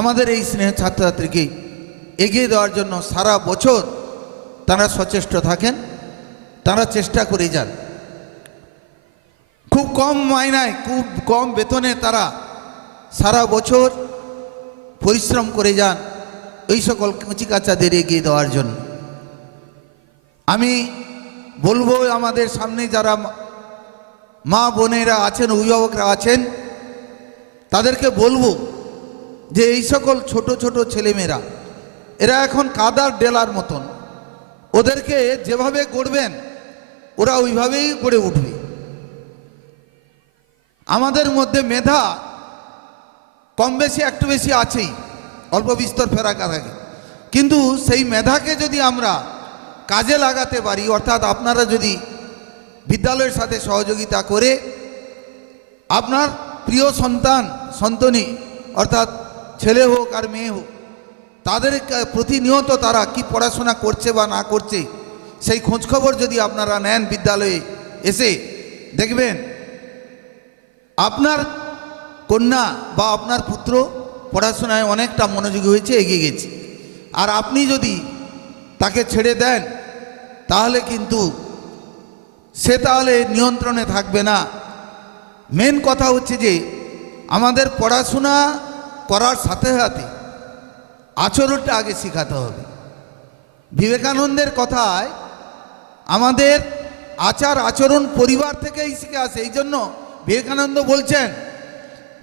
আমাদের এই স্নেহ ছাত্রছাত্রীকে এগিয়ে দেওয়ার জন্য সারা বছর তারা সচেষ্ট থাকেন, তারা চেষ্টা করে যান। খুব কম মাইনায়, খুব কম বেতনে তারা সারা বছর পরিশ্রম করে যান এই সকল কচিকাচাদের এগিয়ে দেওয়ার জন্য। আমি বলবো আমাদের সামনে যারা মা বোনেরা আছেন, অভিভাবকরা আছেন, তাদেরকে বলবো যে এই সকল ছোট ছোট ছেলেমেয়েরা, এরা এখন কাদার ডেলার মতন, ওদেরকে যেভাবে গড়বেন ওরা ওইভাবেই গড়ে উঠবে। আমাদের মধ্যে মেধা কম বেশি একটু বেশি আছেই, অল্প বিস্তর ফেরাকা থাকে, কিন্তু সেই মেধাকে যদি আমরা কাজে লাগাতে পারি, অর্থাৎ আপনারা যদি বিদ্যালয়ের সাথে সহযোগিতা করে আপনার প্রিয় সন্তান সন্তানী, অর্থাৎ ছেলে হোক আর মেয়ে হোক, তাদের প্রতিনিয়ত তারা কি পড়াশোনা করছে বা না করছে সেই খোঁজখবর যদি আপনারা নেন, বিদ্যালয়ে এসে দেখবেন আপনার কন্যা বা আপনার পুত্র পড়াশোনায় অনেকটা মনোযোগী হয়েছে, এগিয়ে গেছে। আর আপনি যদি তাকে ছেড়ে দেন তাহলে কিন্তু সে তাহলে নিয়ন্ত্রণে থাকবে না। মেন কথা হচ্ছে যে আমাদের পড়াশোনা করার সাথে সাথে আচরণটা আগে শেখাতে হবে। বিবেকানন্দের কথায় আমাদের আচার আচরণ পরিবার থেকেই শিখে আসে। এই জন্য বিবেকানন্দ বলছেন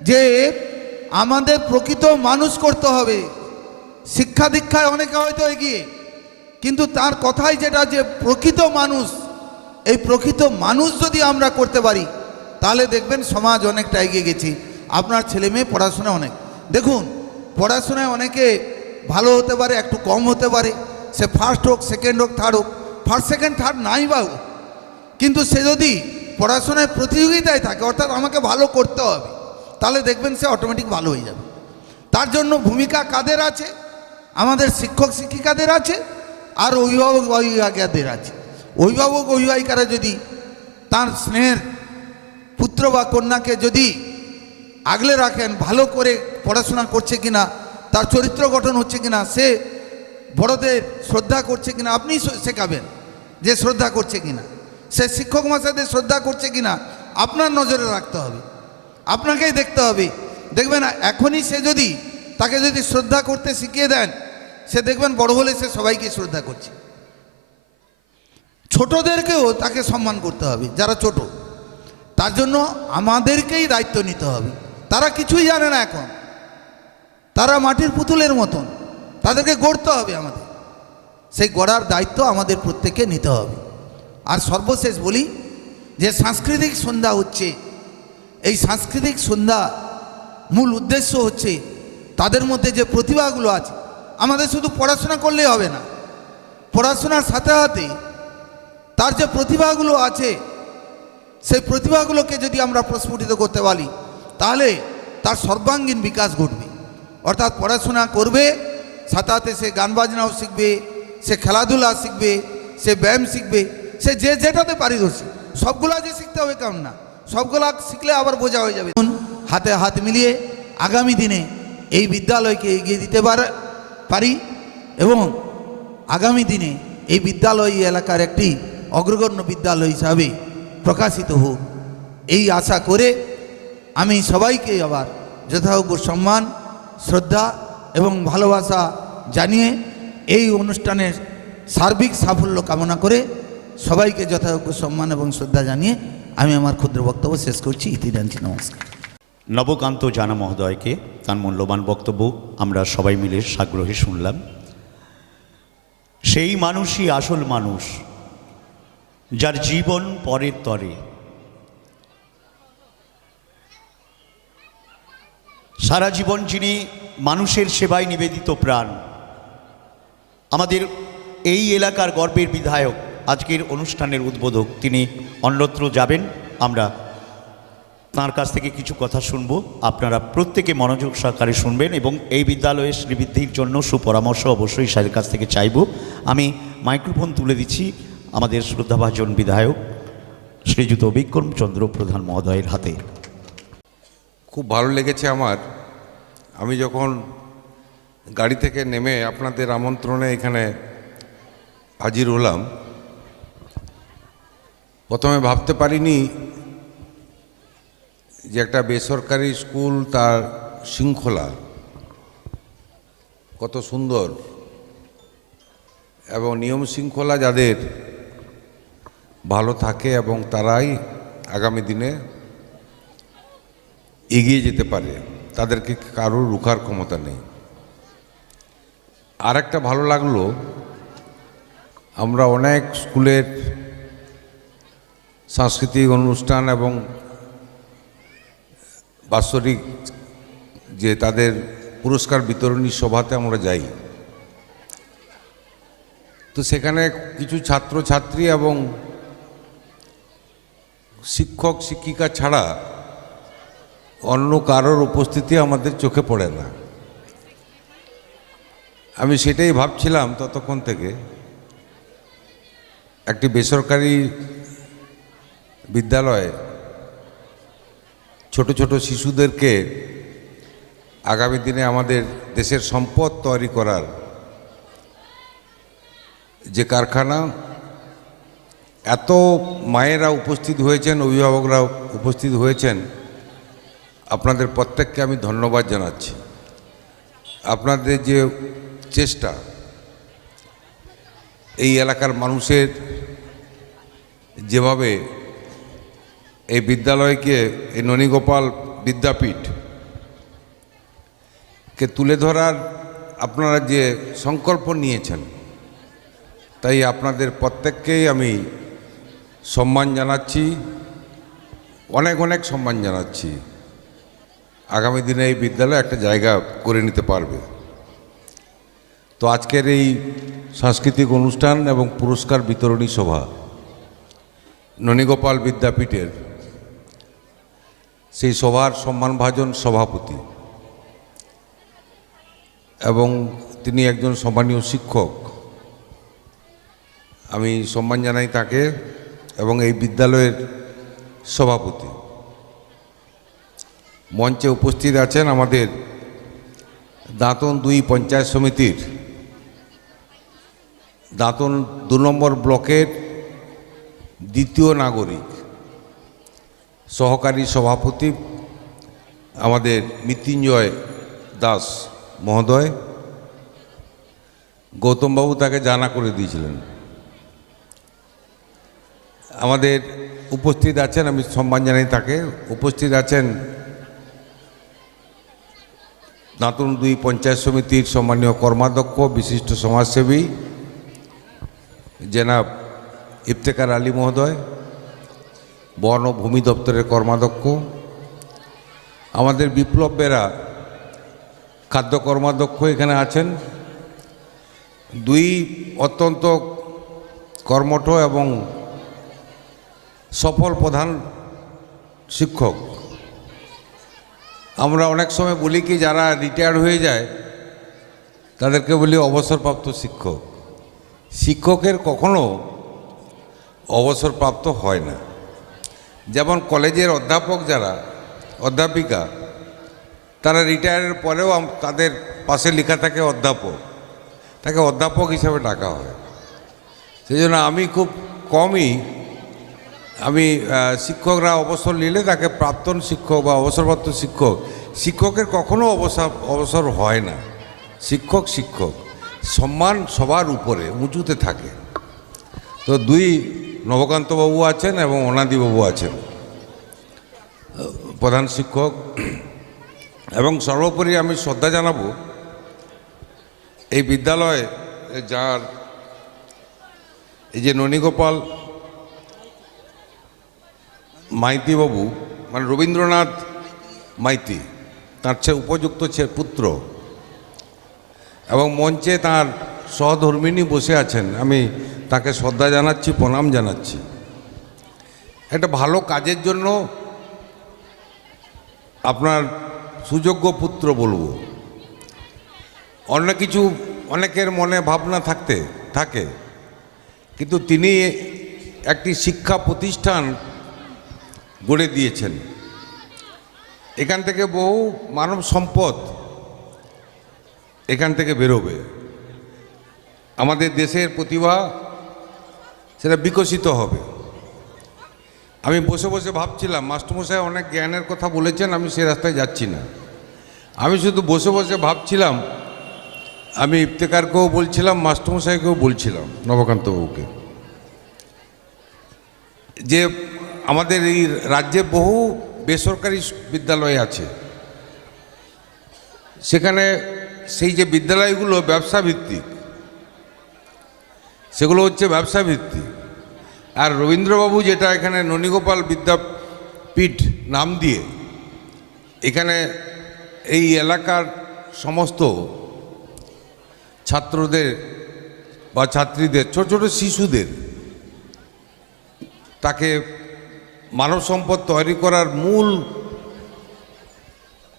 যে আমাদের প্রকৃত মানুষ করতে হবে। শিক্ষা দীক্ষায় অনেকে হয়তো এগিয়ে, কিন্তু তার কথাই যেটা যে প্রকৃত মানুষ, এই প্রকৃত মানুষ যদি আমরা করতে পারি তাহলে দেখবেন সমাজ অনেকটা এগিয়ে গেছে। আপনার ছেলে মেয়ে পড়াশোনা অনেক, দেখুন পড়াশোনায় অনেকে ভালো হতে পারে, একটু কম হতে পারে, সে ফার্স্ট হোক সেকেন্ড হোক থার্ড হোক, ফার্স্ট সেকেন্ড থার্ড নাই বা হোক, কিন্তু সে যদি পড়াশোনায় প্রতিযোগিতায় থাকে, অর্থাৎ আমাকে ভালো করতে হবে, তাহলে দেখবেন সে অটোমেটিক ভালো হয়ে যাবে। তার জন্য ভূমিকা কাদের আছে? আমাদের শিক্ষক শিক্ষিকাদের আছে, আর অভিভাবক অভিভাবিকাদের আছে। অভিভাবক অভিভাবিকারা যদি তার স্নেহের পুত্র বা কন্যাকে যদি আগলে রাখেন, ভালো করে পড়াশোনা করছে কিনা, তার চরিত্র গঠন হচ্ছে কিনা, সে বড়দের শ্রদ্ধা করছে কিনা, আপনি শেখাবেন যে শ্রদ্ধা করছে কিনা, সে শিক্ষক মশাইদের শ্রদ্ধা করছে কিনা আপনার নজরে রাখতে হবে, আপনাকেই দেখতে হবে। দেখবেন এখনই সে যদি তাকে যদি শ্রদ্ধা করতে শিখিয়ে দেন, সে দেখবেন বড় হলে সে সবাইকে শ্রদ্ধা করছে। ছোটদেরকেও তাকে সম্মান করতে হবে, যারা ছোট। তার জন্য আমাদেরকেই দায়িত্ব নিতে হবে। তারা কিছুই জানে না এখন, তারা মাটির পুতুলের মতন, তাদেরকে গড়তে হবে আমাদের। সেই গড়ার দায়িত্ব আমাদের প্রত্যেককে নিতে হবে। আর সর্বশেষ বলি যে সাংস্কৃতিক সন্ধ্যা হচ্ছে, এই সাংস্কৃতিক সন্ধ্যা মূল উদ্দেশ্য হচ্ছে তাদের মধ্যে যে প্রতিভাগুলো আছে, আমাদের শুধু পড়াশোনা করলেই হবে না, পড়াশোনার সাথে সাথে তার যে প্রতিভাগুলো আছে সেই প্রতিভাগুলোকে যদি আমরা প্রস্ফুটিত করতে পারি তাহলে তার সর্বাঙ্গীন বিকাশ ঘটবে। অর্থাৎ পড়াশোনা করবে, সাথে সাথে সে গান বাজনাও শিখবে, সে খেলাধুলা শিখবে, সে ব্যায়াম শিখবে, সে যে যেটাতে পারদর্শী। সবগুলা যে শিখতে হবে কেমন না, সবগুলা শিখলে আবার বোঝা হয়ে যাবে। হাতে হাত মিলিয়ে আগামী দিনে এই বিদ্যালয়কে এগিয়ে দিতে পারি এবং আগামী দিনে এই বিদ্যালয় এলাকার একটি অগ্রগণ্য বিদ্যালয় হিসাবে প্রকাশিত হোক, এই আশা করে আমি সবাইকে আবার যথাযোগ্য সম্মান, শ্রদ্ধা এবং ভালোবাসা জানিয়ে এই অনুষ্ঠানের সার্বিক সাফল্য কামনা করে সবাইকে যথাযোগ্য সম্মান এবং শ্রদ্ধা জানিয়ে আমি আমার ক্ষুদ্র বক্তব্য শেষ করছি। ইতি জানছি, নমস্কার। নবকান্ত জানা মহোদয়কে তার মূল্যবান বক্তব্য আমরা সবাই মিলে সাগ্রহে শুনলাম। সেই মানুষই আসল মানুষ, যার জীবন পরের তরে। সারা জীবন যিনি মানুষের সেবায় নিবেদিত প্রাণ, আমাদের এই এলাকার গর্বের বিধায়ক, আজকের অনুষ্ঠানের উদ্বোধক, তিনি অন্যত্র যাবেন। আমরা তাঁর কাছ থেকে কিছু কথা শুনব, আপনারা প্রত্যেকে মনোযোগ সহকারে শুনবেন এবং এই বিদ্যালয়ের শ্রীবৃদ্ধির জন্য সুপরামর্শ অবশ্যই স্যারের কাছ থেকে চাইব। আমি মাইক্রোফোন তুলে দিচ্ছি আমাদের শ্রদ্ধাভাজন বিধায়ক শ্রীযুত বিক্রম চন্দ্র প্রধান মহোদয়ের হাতে। খুব ভালো লেগেছে আমার। আমি যখন গাড়ি থেকে নেমে আপনাদের আমন্ত্রণে এখানে হাজির হলাম, প্রথমে ভাবতে পারিনি যে একটা বেসরকারি স্কুল, তার শৃঙ্খলা কত সুন্দর এবং নিয়ম শৃঙ্খলা যাদের ভালো থাকে এবং তারাই আগামী দিনে এগিয়ে যেতে পারে, তাদেরকে কারোর রুখার ক্ষমতা নেই। আর একটা ভালো লাগলো, আমরা অনেক স্কুলের সাংস্কৃতিক অনুষ্ঠান এবং বাৎসরিক যে তাদের পুরস্কার বিতরণী সভাতে আমরা যাই, তো সেখানে কিছু ছাত্রছাত্রী এবং শিক্ষক শিক্ষিকা ছাড়া অন্য কারোর উপস্থিতি আমাদের চোখে পড়ে না। আমি সেটাই ভাবছিলাম ততক্ষণ থেকে, একটি বেসরকারি বিদ্যালয়ে ছোট ছোট শিশুদেরকে আগামী দিনে আমাদের দেশের সম্পদ তৈরি করার যে কারখানা, এত মায়েরা উপস্থিত হয়েছেন, অভিভাবকরা উপস্থিত হয়েছেন, আপনাদের প্রত্যেককে আমি ধন্যবাদ জানাচ্ছি। আপনাদের যে চেষ্টা এই এলাকার মানুষের যেভাবে এই বিদ্যালয়কে, এই ননীগোপাল বিদ্যাপীঠকে তুলে ধরার আপনারা যে সংকল্প নিয়েছেন, তাই আপনাদের প্রত্যেককেই আমি সম্মান জানাচ্ছি, অনেক অনেক সম্মান জানাচ্ছি। আগামী দিনে এই বিদ্যালয় একটা জায়গা করে নিতে পারবে। তো আজকের এই সাংস্কৃতিক অনুষ্ঠান এবং পুরস্কার বিতরণী সভা ননীগোপাল বিদ্যাপীঠের, সেই সভার সম্মানভাজন সভাপতি এবং তিনি একজন সম্মানীয় শিক্ষক, আমি সম্মান জানাই তাকে, এবং এই বিদ্যালয়ের সভাপতি। মঞ্চে উপস্থিত আছেন আমাদের দাঁতন 2 পঞ্চায়েত সমিতির, দাঁতন 2 নম্বর ব্লকের দ্বিতীয় নাগরিক, সহকারী সভাপতি আমাদের মৃত্যুঞ্জয় দাস মহোদয়। গৌতমবাবু তাকে জানা করে দিয়েছিলেন। আমাদের উপস্থিত আছেন, আমি সম্মান জানাই তাকে, উপস্থিত আছেন দাঁতুন 2 পঞ্চায়েত সমিতির সম্মানীয় কর্মাধ্যক্ষ বিশিষ্ট সমাজসেবী জনাব ইফতেখার আলী মহোদয়, বন ও ভূমি দপ্তরের কর্মাধ্যক্ষ, আমাদের বিপ্লব বেরা খাদ্য কর্মাধ্যক্ষ এখানে আছেন, 2 অত্যন্ত কর্মঠ এবং সফল প্রধান শিক্ষক। আমরা অনেক সময় বলি কি যারা রিটায়ার্ড হয়ে যায় তাদেরকে বলি অবসরপ্রাপ্ত শিক্ষক। শিক্ষকের কখনো অবসরপ্রাপ্ত হয় না। যেমন কলেজের অধ্যাপক যারা, অধ্যাপিকা, তারা রিটায়ারের পরেও তাদের পাশে লেখা থাকে অধ্যাপক, তাকে অধ্যাপক হিসাবে ডাকা হয়। সেই জন্য আমি খুব কমই শিক্ষকরা অবসর নিলে তাকে প্রাক্তন শিক্ষক বা অবসরপ্রাপ্ত শিক্ষক। শিক্ষকের কখনো অবসর হয় না। শিক্ষক শিক্ষক, সম্মান সবার উপরে উঁচুতে থাকে। তো 2 নবকান্তবাবু আছেন এবং অনাদিবাবু আছেন প্রধান শিক্ষক। এবং সর্বোপরি আমি শ্রদ্ধা জানাবো এই বিদ্যালয়ে যার এই যে ননীগোপাল মাইতি বাবু, মানে রবীন্দ্রনাথ মাইতি, তার চেয়ে উপযুক্ত পুত্র, এবং মঞ্চে তার সহধর্মিণী বসে আছেন। আমি তাকে শ্রদ্ধা জানাচ্ছি, প্রণাম জানাচ্ছি। একটা ভালো কাজের জন্য আপনার সুযোগ্য পুত্র বলবো। অন্য কিছু অনেকের মনে ভাবনা থাকে, কিন্তু তিনি একটি শিক্ষা প্রতিষ্ঠান গড়ে দিয়েছেন। এখান থেকে বহু মানব সম্পদ এখান থেকে বেরোবে। আমাদের দেশের প্রতিভা সেটা বিকশিত হবে। আমি বসে বসে ভাবছিলাম, মাস্টারমশাই অনেক জ্ঞানের কথা বলেছেন, আমি সে রাস্তায় যাচ্ছি না। আমি শুধু বসে বসে ভাবছিলাম, আমি ইফতেখারকেও বলছিলাম, মাস্টারমশাইকেও বলছিলাম, নবকান্তবাবুকে, যে আমাদের এই রাজ্যে বহু বেসরকারি বিদ্যালয় আছে। সেখানে সেই যে বিদ্যালয়গুলো ব্যবসা ভিত্তিক, সেগুলো হচ্ছে ব্যবসা ভিত্তিক। আর রবীন্দ্রবাবু যেটা এখানে ননীগোপাল বিদ্যাপীঠ নাম দিয়ে এখানে এই এলাকার সমস্ত ছাত্রদের বা ছাত্রীদের, ছোট ছোট শিশুদের, তাকে মানব সম্পদ তৈরি করার মূল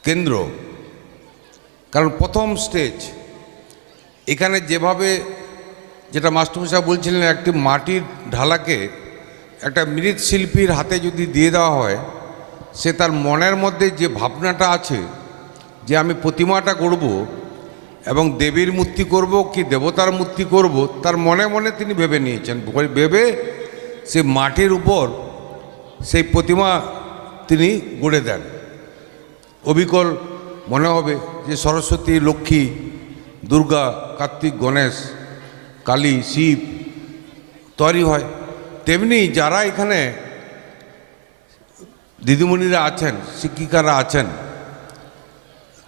কেন্দ্র। কারণ প্রথম স্টেজ এখানে যেভাবে, যেটা মাস্টারমশাই বলছিলেন, একটি মাটির ঢালাকে একটা মৃৎশিল্পীর হাতে যদি দিয়ে দেওয়া হয়, সে তার মনের মধ্যে যে ভাবনাটা আছে যে আমি প্রতিমাটা গড়ব এবং দেবীর মূর্তি করব কি দেবতার মূর্তি করব, তার মনে মনে তিনি ভেবে নিয়েছেন। ভেবে সে মাটির উপর সেই প্রতিমা তিনি গড়ে দেন। অবিকল মনে হবে যে সরস্বতী, লক্ষ্মী, দুর্গা, কার্তিক, গণেশ, কালী, শিব তৈরি হয়। তেমনি যারা এখানে দিদিমণিরা আছেন, শিক্ষিকারা আছেন,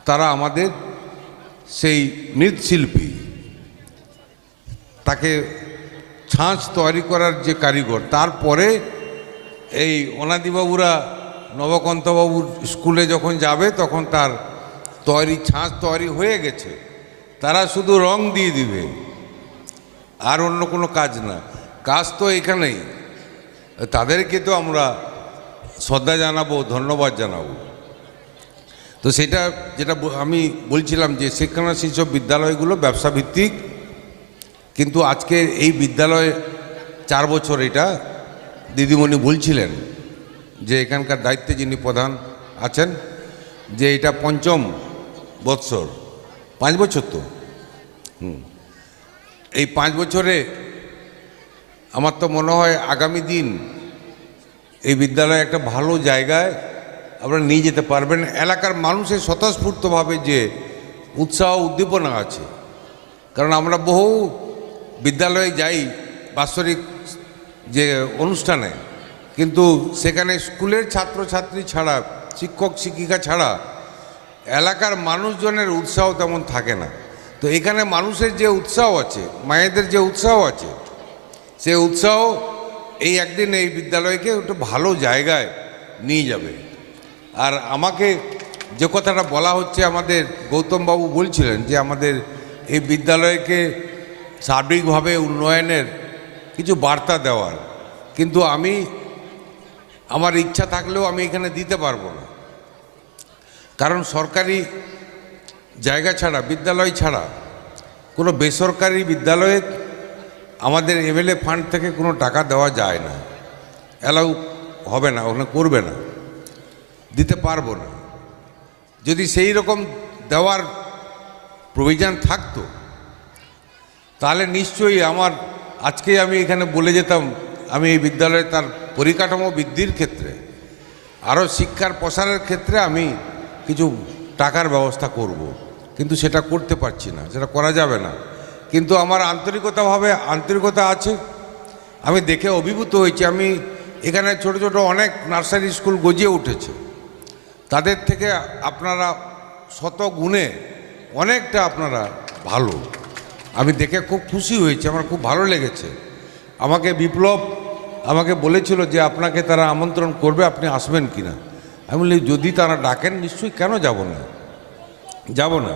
তারা আমাদের সেই মৃৎশিল্পী, তাকে ছাঁচ তৈরি করার যে কারিগর। তারপরে এই অনাদিবাবুরা নবকান্তবাবুর স্কুলে যখন যাবে তখন তার ছাঁচ তৈরি হয়ে গেছে, তারা শুধু রং দিয়ে দিবে, আর অন্য কোনো কাজ না। কাজ তো এখানেই। তাদেরকে তো আমরা শ্রদ্ধা জানাবো, ধন্যবাদ জানাবো। তো সেটা যেটা আমি বলছিলাম যে সেখানে সেই সব বিদ্যালয়গুলো ব্যবসা ভিত্তিক, কিন্তু আজকে এই বিদ্যালয়ে 4 বছর, এটা দিদিমণি বলছিলেন যে এখানকার দায়িত্বে যিনি প্রধান আছেন, যে এটা 5ম বৎসর, 5 বছর তো। এই 5 বছরে আমার তো মনে হয় আগামী দিন এই বিদ্যালয় একটা ভালো জায়গায় আপনারা নিয়ে যেতে পারবেন। এলাকার মানুষের স্বতঃস্ফূর্তভাবে যে উৎসাহ উদ্দীপনা আছে, কারণ আমরা বহু বিদ্যালয়ে যাই, বাৎসরিক যে অনুষ্ঠানে, কিন্তু সেখানে স্কুলের ছাত্রছাত্রী ছাড়া, শিক্ষক শিক্ষিকা ছাড়া এলাকার মানুষজনের উৎসাহ তেমন থাকে না। তো এখানে মানুষের যে উৎসাহ আছে, মায়েদের যে উৎসাহ আছে, সে উৎসাহ এই একদিন এই বিদ্যালয়কে একটু ভালো জায়গায় নিয়ে যাবে। আর আমাকে যে কথাটা বলা হচ্ছে, আমাদের গৌতমবাবু বলছিলেন যে আমাদের এই বিদ্যালয়কে সার্বিকভাবে উন্নয়নের কিছু বার্তা দেওয়ার, কিন্তু আমার ইচ্ছা থাকলেও আমি এখানে দিতে পারবো না। কারণ সরকারি জায়গা ছাড়া, বিদ্যালয় ছাড়া কোনো বেসরকারি বিদ্যালয়ে আমাদের এমএলএ ফান্ড থেকে কোনো টাকা দেওয়া যায় না, অ্যালাউ হবে না, ওখানে করবে না, দিতে পারবো না। যদি সেই রকম দেওয়ার প্রভিশন থাকতো তাহলে নিশ্চয়ই আজকে আমি এখানে বলে যেতাম আমি এই বিদ্যালয়ে তার পরিকাঠামো বৃদ্ধির ক্ষেত্রে, আরও শিক্ষার প্রসারের ক্ষেত্রে আমি কিছু টাকার ব্যবস্থা করব। কিন্তু সেটা করতে পারছি না, সেটা করা যাবে না। কিন্তু আমার আন্তরিকতা আছে, আমি দেখে অভিভূত হয়েছি। আমি এখানে ছোট ছোট অনেক নার্সারি স্কুল গজিয়ে উঠেছে, তাদের থেকে আপনারা শত গুণে অনেকটা আপনারা ভালো। আমি দেখে খুব খুশি হয়েছি, আমার খুব ভালো লেগেছে। বিপ্লব আমাকে বলেছিল যে আপনাকে তারা আমন্ত্রণ করবে, আপনি আসবেন কিনা। আমি বলি যদি তারা ডাকেন নিশ্চয়ই, কেন যাব না।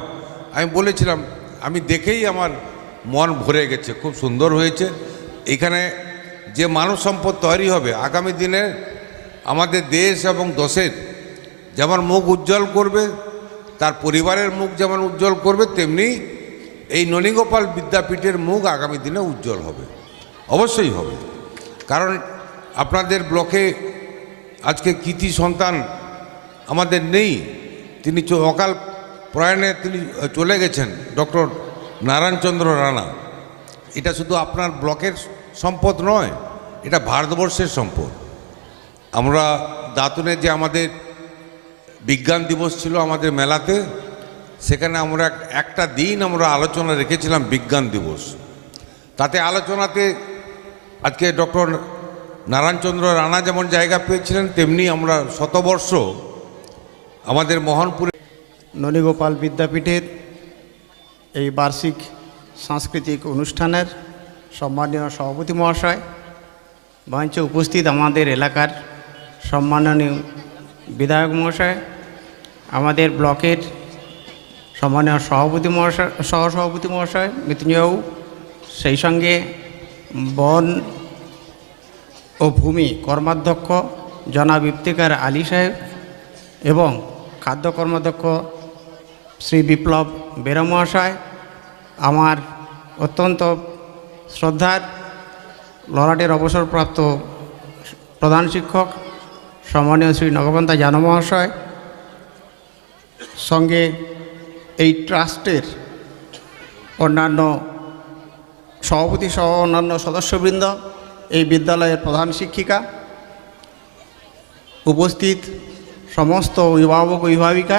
আমি বলেছিলাম, আমি দেখেই আমার মন ভরে গেছে, খুব সুন্দর হয়েছে। এখানে যে মানব সম্পদ তৈরি হবে আগামী দিনে আমাদের দেশ এবং দেশের যেমন মুখ উজ্জ্বল করবে, তার পরিবারের মুখ যেমন উজ্জ্বল করবে, তেমনি এই ননীগোপাল বিদ্যাপীঠের মুখ আগামী দিনে উজ্জ্বল হবে, অবশ্যই হবে। কারণ আপনাদের ব্লকে আজকে কৃতি সন্তান আমাদের নেই, তিনি অকাল প্রয়াণে তিনি চলে গেছেন, ডক্টর নারায়ণচন্দ্র রানা। এটা শুধু আপনার ব্লকের সম্পদ নয়, এটা ভারতবর্ষের সম্পদ। আমরা দাঁতুনে যে আমাদের বিজ্ঞান দিবস ছিল আমাদের মেলাতে, সেখানে আমরা একটা দিন আমরা আলোচনা রেখেছিলাম বিজ্ঞান দিবস। তাতে আলোচনাতে আজকে ডক্টর নারায়ণচন্দ্র রানা যেমন জায়গা পেয়েছিলেন, তেমনি আমরা শতবর্ষ আমাদের মোহনপুরে ননীগোপাল বিদ্যাপীঠের এই বার্ষিক সাংস্কৃতিক অনুষ্ঠানের সম্মানীয় সভাপতি মহাশয়, মঞ্চে উপস্থিত আমাদের এলাকার সম্মাননীয় বিধায়ক মহাশয়, আমাদের ব্লকের সম্মানীয় সভাপতি মহাশয়, সহসভাপতি মহাশয় মৃত্যুঞ্জয়বাবু, সেই সঙ্গে বন ও ভূমি কর্মাধ্যক্ষ জনাব ইফতেখার আলী সাহেব এবং খাদ্য কর্মাধ্যক্ষ শ্রী বিপ্লব বেরা মহাশয়, আমার অত্যন্ত শ্রদ্ধার লরাটের অবসরপ্রাপ্ত প্রধান শিক্ষক সম্মানীয় শ্রী নবকান্তা জানো মহাশয়, সঙ্গে এই ট্রাস্টের অন্যান্য সভাপতি সহ অন্যান্য সদস্যবৃন্দ, এই বিদ্যালয়ের প্রধান শিক্ষিকা, উপস্থিত সমস্ত অভিভাবক অভিভাবিকা,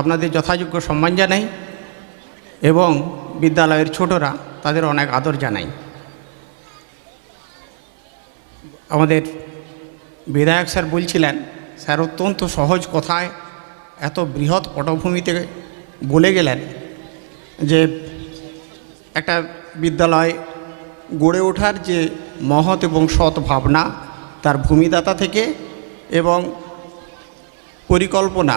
আপনাদের যথাযোগ্য সম্মান জানাই এবং বিদ্যালয়ের ছোটরা তাদের অনেক আদর জানাই। আমাদের বিধায়ক স্যার বলছিলেন, স্যার অত্যন্ত সহজ কথায় এত বৃহৎ পটভূমিতে বলে গেলেন যে একটা বিদ্যালয় গড়ে ওঠার যে মহৎ এবং সৎ ভাবনা, তার ভূমিদাতা থেকে এবং পরিকল্পনা,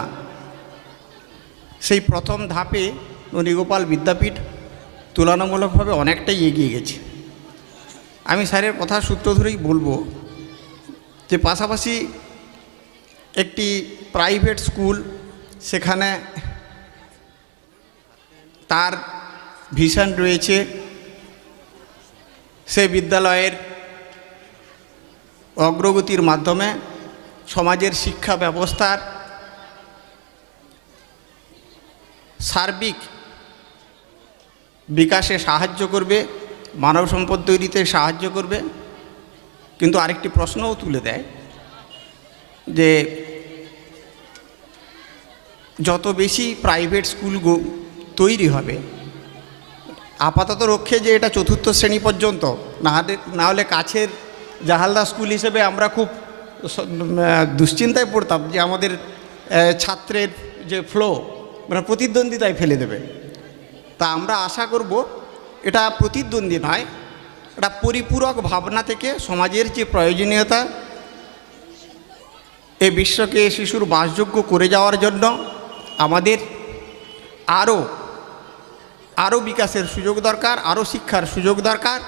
সেই প্রথম ধাপে ননীগোপাল বিদ্যাপীঠ তুলনামূলকভাবে অনেকটাই এগিয়ে গেছে। আমি স্যারের কথা সূত্র ধরেই বলবো যে পাশাপাশি একটি প্রাইভেট স্কুল, সেখানে তার ভিশন রয়েছে, সে বিদ্যালয়ের অগ্রগতির মাধ্যমে সমাজের শিক্ষা ব্যবস্থার সার্বিক বিকাশে সাহায্য করবে, মানব সম্পদ তৈরিতে সাহায্য করবে। কিন্তু আরেকটি প্রশ্নও তুলে দেয় যে যত বেশি প্রাইভেট স্কুল তৈরি হবে, আপাতত রক্ষে যে এটা চতুর্থ শ্রেণী পর্যন্ত, না হলে কাছের জাহালদা স্কুল হিসেবে আমরা খুব দুশ্চিন্তায় পড়তাম যে আমাদের ছাত্রের যে ফ্লো মানে প্রতিদ্বন্দ্বিতায় ফেলে দেবে। তা আমরা আশা করব এটা প্রতিদ্বন্দ্বী নয়, এটা পরিপূরক ভাবনা থেকে সমাজের যে প্রয়োজনীয়তা এই বিশ্বকে শিশুর বাসযোগ্য করে যাওয়ার জন্য আমাদের আরও বিকাশের সুযোগ দরকার, আরও শিক্ষার সুযোগ দরকার।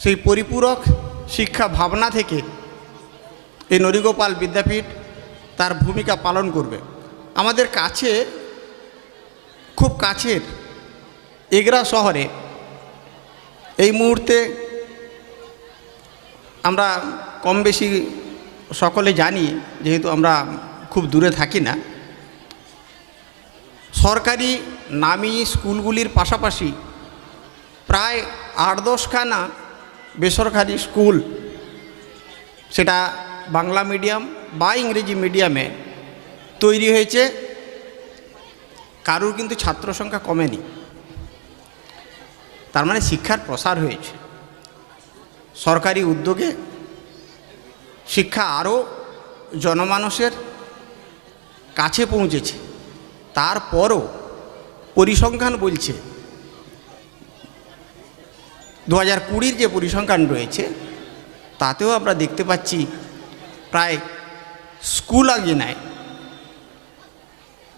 সেই পরিপূরক শিক্ষা ভাবনা থেকে এই নরীগোপাল বিদ্যাপীঠ তার ভূমিকা পালন করবে। আমাদের কাছে, খুব কাছের এগরা শহরে এই মুহূর্তে আমরা কম বেশি সকলে জানি, যেহেতু আমরা খুব দূরে থাকি না, সরকারি নামী স্কুলগুলির পাশাপাশি প্রায় 8-10খানা বেসরকারি স্কুল, সেটা বাংলা মিডিয়াম বা ইংরেজি মিডিয়ামে তৈরি হয়েছে। কারুর কিন্তু ছাত্র সংখ্যা কমেনি, তার মানে শিক্ষার প্রসার হয়েছে। সরকারি উদ্যোগে শিক্ষা আরও জনমানুষের কাছে পৌঁছেছে। তারপরও পরিসংখ্যান বলছে, 2020 যে পরিসংখ্যান রয়েছে তাতেও আমরা দেখতে পাচ্ছি প্রায় স্কুল আঙিনায়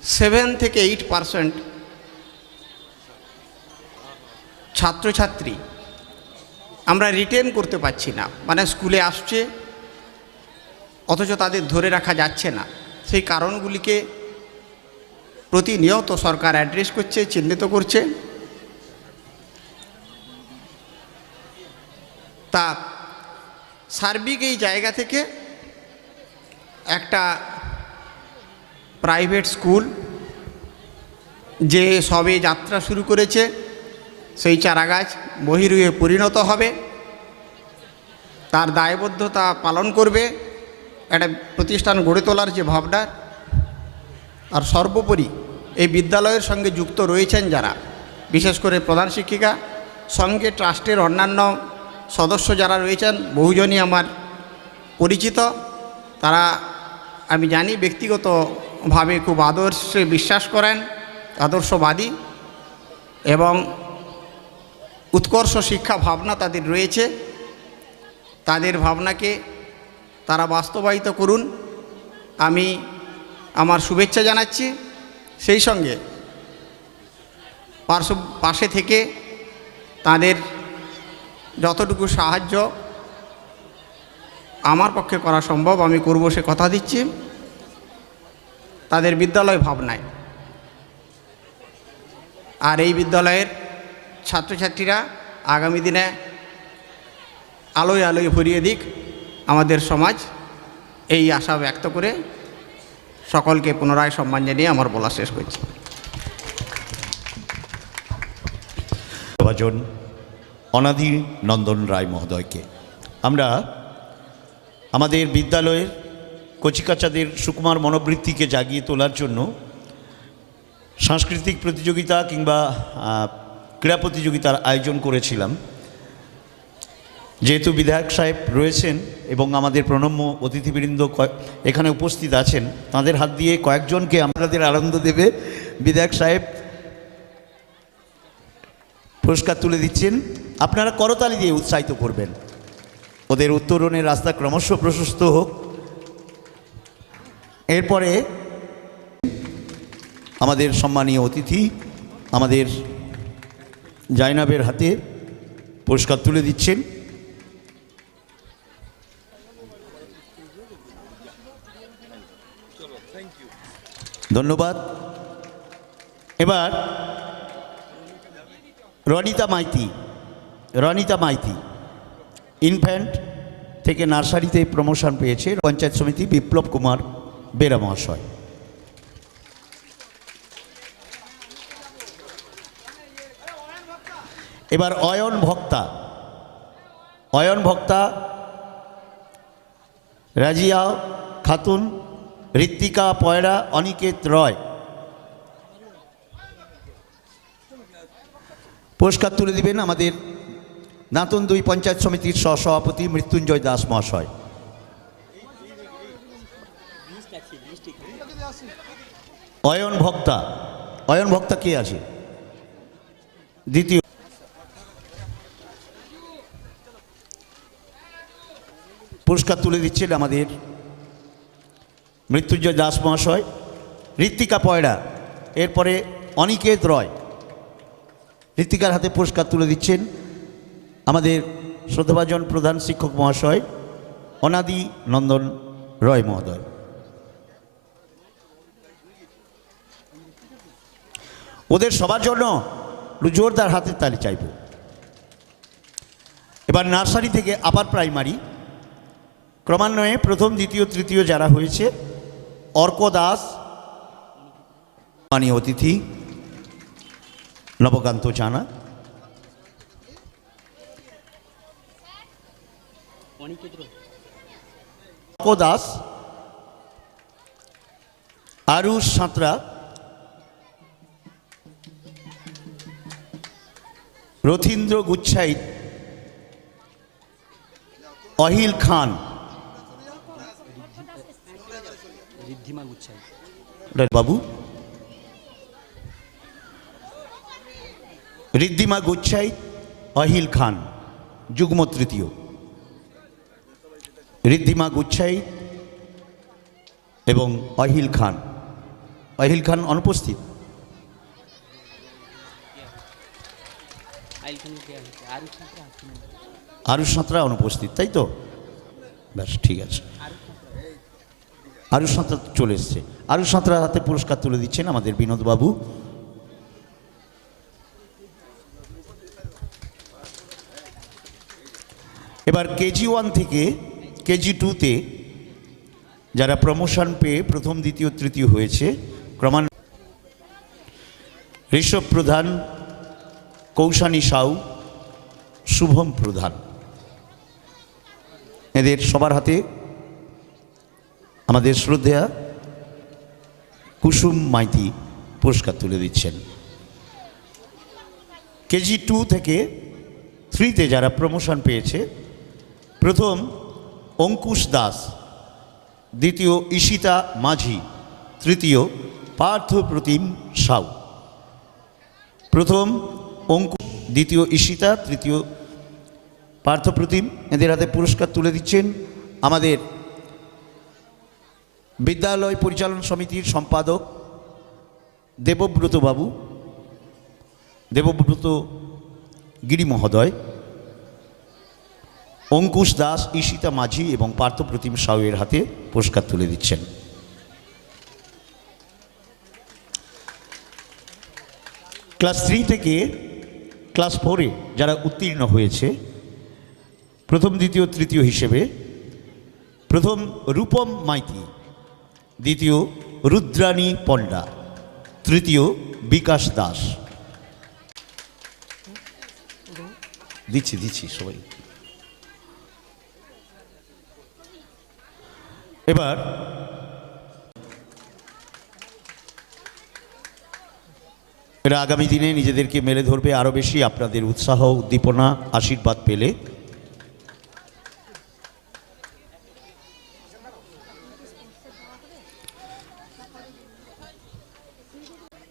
7 থেকে 8% ছাত্রছাত্রী আমরা রিটেন করতে পারছি না, মানে স্কুলে আসছে অথচ তাদের ধরে রাখা যাচ্ছে না। সেই কারণগুলিকে প্রতিনিয়ত সরকার অ্যাড্রেস করছে, চিহ্নিত করছে। তা সার্বিক এই জায়গা থেকে একটা প্রাইভেট স্কুল যে সবে যাত্রা শুরু করেছে, সেই চারাগাছ বহিরুহে পরিণত হবে, তার দায়বদ্ধতা পালন করবে, একটা প্রতিষ্ঠান গড়ে তোলার যে ভাবনা। আর সর্বোপরি এই বিদ্যালয়ের সঙ্গে যুক্ত রয়েছেন যারা, বিশেষ করে প্রধান শিক্ষিকা, সঙ্গে ট্রাস্টের অন্যান্য সদস্য যারা রয়েছেন, বহুজনই আমার পরিচিত। তারা আমি জানি ব্যক্তিগতভাবে খুব আদর্শে বিশ্বাস করেন, আদর্শবাদী এবং উৎকর্ষ শিক্ষা ভাবনা তাদের রয়েছে। তাদের ভাবনাকে তারা বাস্তবায়িত করুন, আমি আমার শুভেচ্ছা জানাচ্ছি। সেই সঙ্গে পাশে থেকে তাদের যতটুকু সাহায্য আমার পক্ষে করা সম্ভব আমি করব, সে কথা দিচ্ছি। তাদের বিদ্যালয় ভাবনায় আর এই বিদ্যালয়ের ছাত্রছাত্রীরা আগামী দিনে আলোয় আলোয় ভরিয়ে দিক আমাদের সমাজ, এই আশা ব্যক্ত করে সকলকে পুনরায় সম্মান জানিয়ে আমার বলা শেষ করছি। ভাজন অনাদি নন্দন রায় মহোদয়কে আমরা আমাদের বিদ্যালয়ের কচিকাচাদের সুকুমার মনোবৃত্তিকে জাগিয়ে তোলার জন্য সাংস্কৃতিক প্রতিযোগিতা কিংবা ক্রীড়া প্রতিযোগিতার আয়োজন করেছিলাম। যেহেতু বিধায়ক সাহেব রয়েছেন এবং আমাদের প্রণম্য অতিথিবৃন্দ এখানে উপস্থিত আছেন, তাদের হাত দিয়ে কয়েকজনকে আমাদের আনন্দ দেবে বিধায়ক সাহেব পুরস্কার তুলে দিচ্ছেন। আপনারা করতালি দিয়ে উৎসাহিত করবেন, ওদের উত্তরণের রাস্তা ক্রমশ প্রশস্ত হোক। এরপরে আমাদের সম্মানীয় অতিথি আমাদের জাইনাবের হাতে পুরস্কার তুলে দিচ্ছেন। ধন্যবাদ। এবার রনিতা মাইতি ইনফ্যান্ট থেকে নার্সারিতে প্রমোশন পেয়েছে পঞ্চায়েত সমিতি বিপ্লব কুমার বেরা মহাশয়। এবার অয়ন ভক্তা রাজিয়া খাতুন, ঋত্বিকা পয়রা, অনিকেত রয় পুরস্কার তুলে দিবেন আমাদের দাঁতন 2 পঞ্চায়েত সমিতির সহসভাপতি মৃত্যুঞ্জয় দাস মহাশয়। অয়ন ভক্তা কে আছে? দ্বিতীয় পুরস্কার তুলে দিচ্ছেন আমাদের মৃত্যুঞ্জয় দাস মহাশয়। ঋত্বিকা পয়রা, এরপরে অনিকেত রয়। ঋত্বিকার হাতে পুরস্কার তুলে দিচ্ছেন আমাদের শ্রদ্ধাভাজন প্রধান শিক্ষক মহাশয় অনাদি নন্দন রয় মহোদয়। ওদের সবার জন্য জোরদার হাতের তালি চাইব। এবার নার্সারি থেকে আপার প্রাইমারি ক্রমান্বয়ে প্রথম, দ্বিতীয়, তৃতীয় যারা হয়েছে, অর্ক দাস, মাননীয় অতিথি নবকান্ত চানা, অর্ক দাস, আরুষ সাঁতরা, রথীন্দ্র গুচ্ছাইত, অহিল খান, বাবু, ঋদ্ধিমা গুচ্ছাইত, অহিল খান, যুগ্ম তৃতীয়। ঋদ্ধিমা গুচ্ছাইত এবং অহিল খান। অহিল খান অনুপস্থিত। আরুষ সাঁতরা অনুপস্থিত, তাই তো? ব্যাস, ঠিক আছে। আরুষ সাঁতরা চলে এসছে। আরুষ সাঁতরার হাতে পুরস্কার তুলে দিচ্ছেন আমাদের বিনোদবাবু। এবার কেজি 1 থেকে কেজি 2-তে যারা প্রমোশন পেয়ে প্রথম, দ্বিতীয়, তৃতীয় হয়েছে, ক্রমান্বয়ে ঋষভ প্রধান, কৌশানী সাউ, শুভম প্রধান, এদের সবার হাতে আমাদের শ্রদ্ধেয়া কুসুম মাইতি পুরস্কার তুলে দিচ্ছেন। কেজি 2 থেকে 3-তে যারা প্রমোশন পেয়েছে, প্রথম অঙ্কুশ দাস, দ্বিতীয় ঈশিতা মাঝি, তৃতীয় পার্থ প্রতিম সাউ। প্রথম অঙ্কুশ, দ্বিতীয় ঈশিতা, তৃতীয় পার্থপ্রতিম, এদের হাতে পুরস্কার তুলে দিচ্ছেন আমাদের বিদ্যালয় পরিচালন সমিতির সম্পাদক দেবব্রত বাবু, দেবব্রত গিরি মহোদয়। অঙ্কুশ দাস, ঈশিতা মাঝি এবং পার্থপ্রতিম সাউয়ের হাতে পুরস্কার তুলে দিচ্ছেন। ক্লাস 3 থেকে ক্লাস 4-এ যারা উত্তীর্ণ হয়েছে, প্রথম, দ্বিতীয়, তৃতীয় হিসেবে প্রথম রূপম মাইতি, দ্বিতীয় রুদ্রাণী পণ্ডা, তৃতীয় বিকাশ দাস। দিচ্ছি সবাই। এবার এরা আগামী দিনে নিজেদেরকে মেলে ধরবে আরও বেশি, আপনাদের উৎসাহ, উদ্দীপনা, আশীর্বাদ পেলে।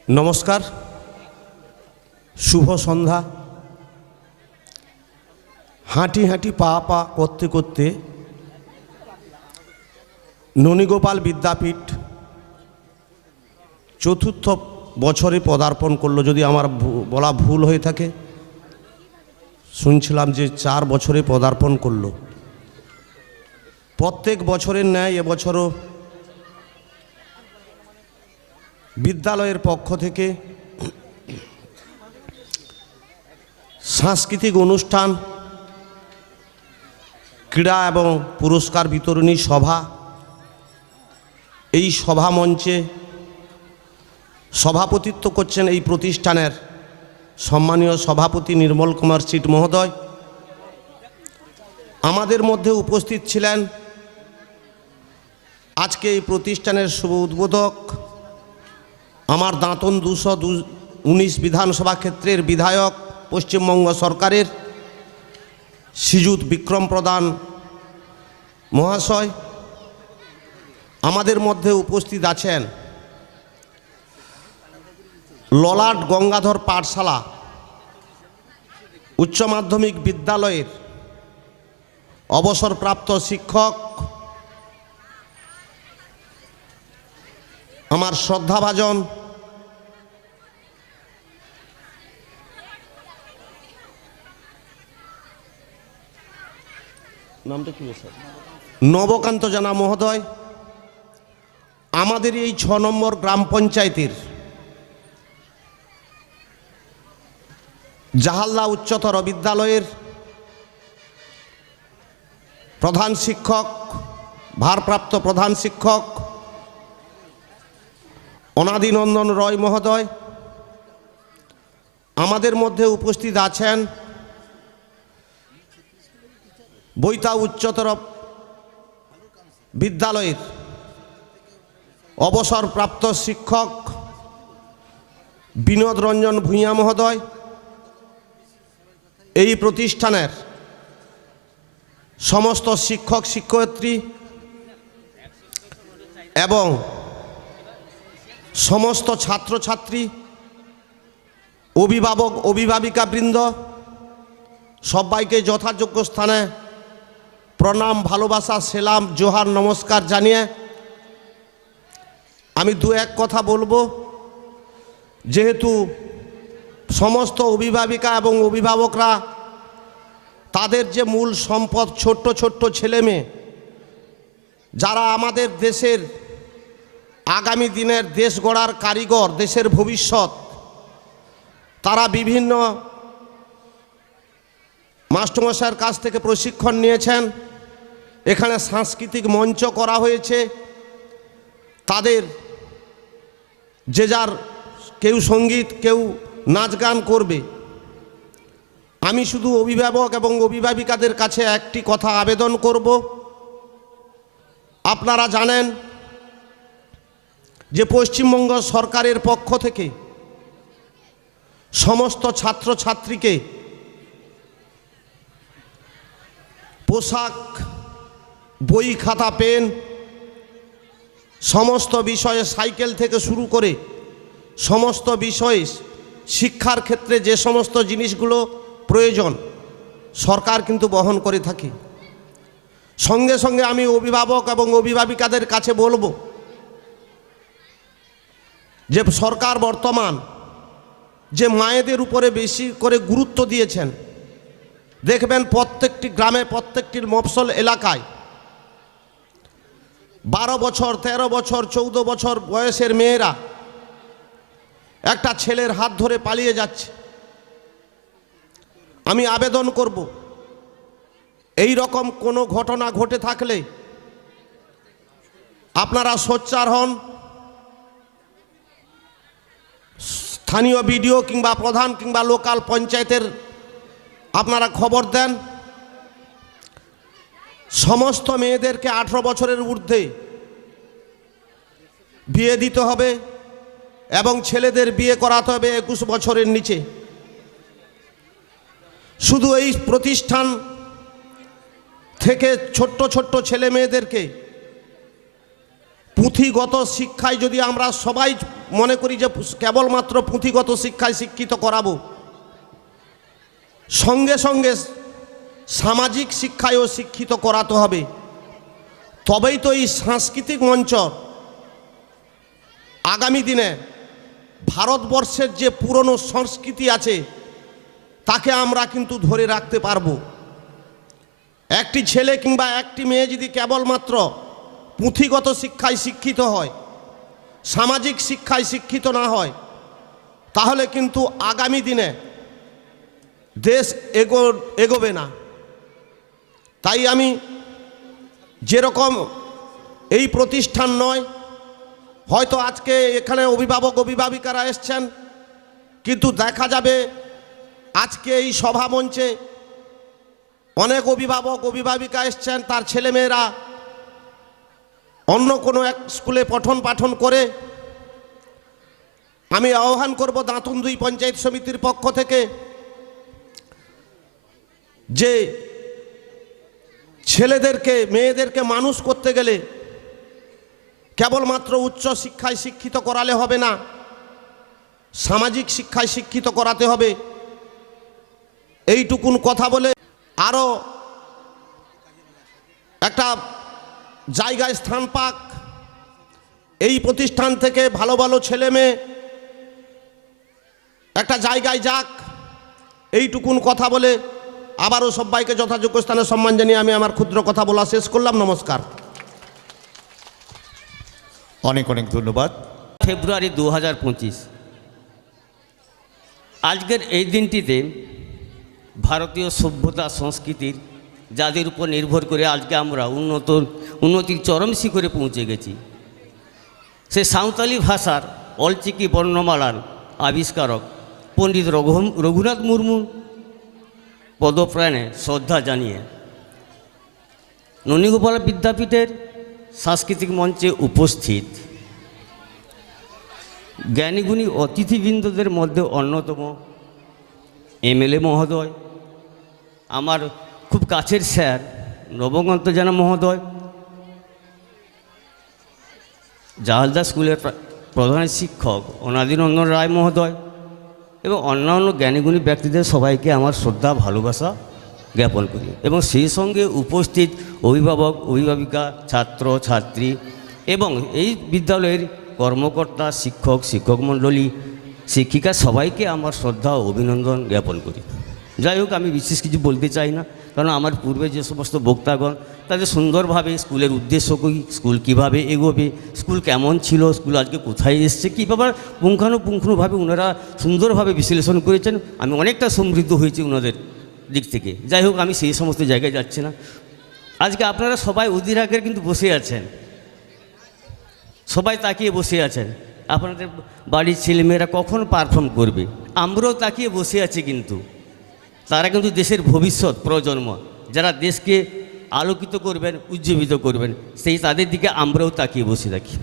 নমস্কার, শুভ সন্ধ্যা। হাঁটি হাঁটি পা পা করতে করতে ননীগোপাল বিদ্যাপীঠ চতুর্থ বছরে পদার্পণ করলো। যদি আমার বলা ভুল হয়ে থাকে, শুনছিলাম যে 4 বছরে পদার্পণ করলো। প্রত্যেক বছরের ন্যায় এবছরও বিদ্যালয়ের পক্ষ থেকে সাংস্কৃতিক অনুষ্ঠান, ক্রীড়া এবং পুরস্কার বিতরণী সভা, এই সভা মঞ্চে সভাপতিত্ব করছেন এই প্রতিষ্ঠানের সম্মানীয় সভাপতি নির্মল কুমার সিট মহোদয়। আমাদের মধ্যে উপস্থিত ছিলেন আজকে এই প্রতিষ্ঠানের শুভ উদ্বোধক, আমার দাঁতন 219 বিধানসভা ক্ষেত্রের বিধায়ক, পশ্চিমবঙ্গ সরকারের শ্রীযুত বিক্রম প্রধান মহাশয়, আমাদের মধ্যে উপস্থিত আছেন ললাট গঙ্গাধর পাঠশালা উচ্চ মাধ্যমিক বিদ্যালয়ের অবসরপ্রাপ্ত শিক্ষক, আমার শ্রদ্ধাভাজন নামটা কি স্যার, নবকান্ত জানা মহোদয়, আমাদের এই 6 নম্বর গ্রাম পঞ্চায়েতের জাহালদা উচ্চতর বিদ্যালয়ের প্রধান শিক্ষক, ভারপ্রাপ্ত প্রধান শিক্ষক অনাদিনন্দন রয় মহোদয়, আমাদের মধ্যে উপস্থিত আছেন বৈতা উচ্চতর বিদ্যালয়ের অবসরপ্রাপ্ত শিক্ষক বিনোদ রঞ্জন ভূঁইয়া মহোদয়, এই প্রতিষ্ঠানের সমস্ত শিক্ষক শিক্ষয়িত্রী এবং সমস্ত ছাত্রছাত্রী, অভিভাবক অভিভাবিকাবৃন্দ, সবাইকে যথাযোগ্য স্থানে প্রণাম, ভালোবাসা, সেলাম, জোহার, নমস্কার জানিয়ে আমি দু এক কথা বলবো। যেহেতু সমস্ত অভিভাবিকা এবং অভিভাবকরা তাদের যে মূল সম্পদ ছোট্ট ছোট্ট ছেলে মেয়ে, যারা আমাদের দেশের আগামী দিনের দেশ গড়ার কারিগর, দেশের ভবিষ্যৎ, তারা বিভিন্ন মাস্টারমশাইয়ের কাছ থেকে প্রশিক্ষণ নিয়েছেন। এখানে সাংস্কৃতিক মঞ্চ করা হয়েছে, তাদের যে যার কেউ সঙ্গীত, কেউ নাচ গান করবে। আমি শুধু অভিভাবক এবং অভিভাবিকাদের কাছে একটি কথা আবেদন করব। আপনারা জানেন যে পশ্চিমবঙ্গ সরকারের পক্ষ থেকে সমস্ত ছাত্রছাত্রীকে পোশাক, বই, খাতা, পেন, সমস্ত বিষয়ে, সাইকেল থেকে শুরু করে সমস্ত বিষয়ে শিক্ষার ক্ষেত্রে যে সমস্ত জিনিসগুলো প্রয়োজন সরকার কিন্তু বহন করে থাকে। সঙ্গে সঙ্গে আমি অভিভাবক এবং অভিভাবিকাদের কাছে বলবো যে সরকার বর্তমান যে মায়েদের উপরে বেশি করে গুরুত্ব দিয়েছেন, দেখবেন প্রত্যেকটি গ্রামে, প্রত্যেকটি মফস্বল এলাকায় 12 বছর, 13 বছর, 14 বছর বয়সের মেয়েরা একটা ছেলের হাত ধরে পালিয়ে যাচ্ছে। আমি আবেদন করব, এই রকম কোনো ঘটনা ঘটে থাকলে আপনারা সোচ্চার হন, স্থানীয় বিডিও কিংবা প্রধান কিংবা লোকাল পঞ্চায়েতের আপনারা খবর দেন। সমস্ত মেয়েদেরকে 18 বছরের ঊর্ধ্বে বিয়ে দিতে হবে এবং ছেলেদের বিয়ে করাতে হবে 21 বছরের নিচে। শুধু এই প্রতিষ্ঠান থেকে ছোট্ট ছোট্ট ছেলে মেয়েদেরকে পুঁথিগত শিক্ষায় যদি আমরা সবাই মনে করি যে কেবলমাত্র পুঁথিগত শিক্ষায় শিক্ষিত করাবো, সঙ্গে সঙ্গে সামাজিক শিক্ষায়ও শিক্ষিত করাতে হবে, তবেই তো এই সাংস্কৃতিক মঞ্চ আগামী দিনে ভারতবর্ষের যে পুরনো সংস্কৃতি আছে তাকে আমরা কিন্তু ধরে রাখতে পারবো। একটি ছেলে কিংবা একটি মেয়ে যদি কেবলমাত্র পুঁথিগত শিক্ষায় শিক্ষিত হয়, সামাজিক শিক্ষায় শিক্ষিত না হয়, তাহলে কিন্তু আগামী দিনে দেশ এগোবে না। তাই আমি যেরকম এই প্রতিষ্ঠান নয়, হয়তো আজকে এখানে অভিভাবক অভিভাবিকারা এসছেন, কিন্তু দেখা যাবে আজকে এই সভা মঞ্চে অনেক অভিভাবক অভিভাবিকা এসছেন, তার ছেলেমেয়েরা অন্য কোনো এক স্কুলে পঠন পাঠন করে। আমি আহ্বান করব দাঁতন 2 পঞ্চায়েত সমিতির পক্ষ থেকে যে ছেলেদেরকে মেয়েদেরকে মানুষ করতে গেলে কেবলমাত্র উচ্চ শিক্ষায় শিক্ষিত করালে হবে না, সামাজিক শিক্ষায় শিক্ষিত করাতে হবে। এইটুকুন কথা বলে আরও একটা জায়গায় স্থান পাক, এই প্রতিষ্ঠান থেকে ভালো ভালো ছেলে মেয়ে একটা জায়গায় যাক, এইটুকুন কথা বলে আবারও সবাইকে যথাযোগ্য স্থানে সম্মান জানিয়ে আমি আমার ক্ষুদ্র কথা বলা শেষ করলাম। নমস্কার। অনেক অনেক ধন্যবাদ। ফেব্রুয়ারি 2025 আজকের এই দিনটিতে ভারতীয় সভ্যতা সংস্কৃতির যাদের উপর নির্ভর করে আজকে আমরা উন্নতির চরম শিখরে পৌঁছে গেছি, সে সাঁওতালি ভাষার অলচিকি বর্ণমালার আবিষ্কারক পণ্ডিত রঘুনাথ মুর্মু পদপ্রাণে শ্রদ্ধা জানিয়ে ননীগোপাল বিদ্যাপীঠের সাংস্কৃতিক মঞ্চে উপস্থিত জ্ঞানীগুণী অতিথিবৃন্দদের মধ্যে অন্যতম এমএলএ মহোদয়, আমার খুব কাছের স্যার নবকান্ত জানা মহোদয়, জাহালদা স্কুলের প্রধান শিক্ষক অনাদিনন্দন রায় মহোদয় এবং অন্যান্য জ্ঞানীগুণী ব্যক্তিদের সবাইকে আমার শ্রদ্ধা ভালোবাসা জ্ঞাপন করি এবং সেই সঙ্গে উপস্থিত অভিভাবক অভিভাবিকা ছাত্র ছাত্রী এবং এই বিদ্যালয়ের কর্মকর্তা শিক্ষক শিক্ষকমণ্ডলী শিক্ষিকা সবাইকে আমার শ্রদ্ধা ও অভিনন্দন জ্ঞাপন করি। যাই হোক, আমি বিশেষ কিছু বলতে চাই না, কারণ আমার পূর্বে যে সমস্ত বক্তাগণ তাদের সুন্দরভাবে স্কুলের উদ্দেশ্য কী, স্কুল কীভাবে এগোবে, স্কুল কেমন ছিল, স্কুল আজকে কোথায় এসছে, কীভাবে পুঙ্খানুপুঙ্খানুভাবে ওনারা সুন্দরভাবে বিশ্লেষণ করেছেন। আমি অনেকটা সমৃদ্ধ হয়েছি ওনাদের দিক থেকে। যাই হোক, আমি সেই সমস্ত জায়গায় যাচ্ছি না। আজকে আপনারা সবাই অধীর আগ্রহে কিন্তু বসে আছেন, সবাই তাকিয়ে বসে আছেন আপনাদের বাড়ির ছেলেমেয়েরা কখন পারফর্ম করবে। আমরাও তাকিয়ে বসে আছি, কিন্তু তারা কিন্তু দেশের ভবিষ্যৎ প্রজন্ম, যারা দেশকে আলোকিত করবেন উজ্জীবিত করবেন, সেই তাদের দিকে আমরাও তাকিয়ে বসে থাকি।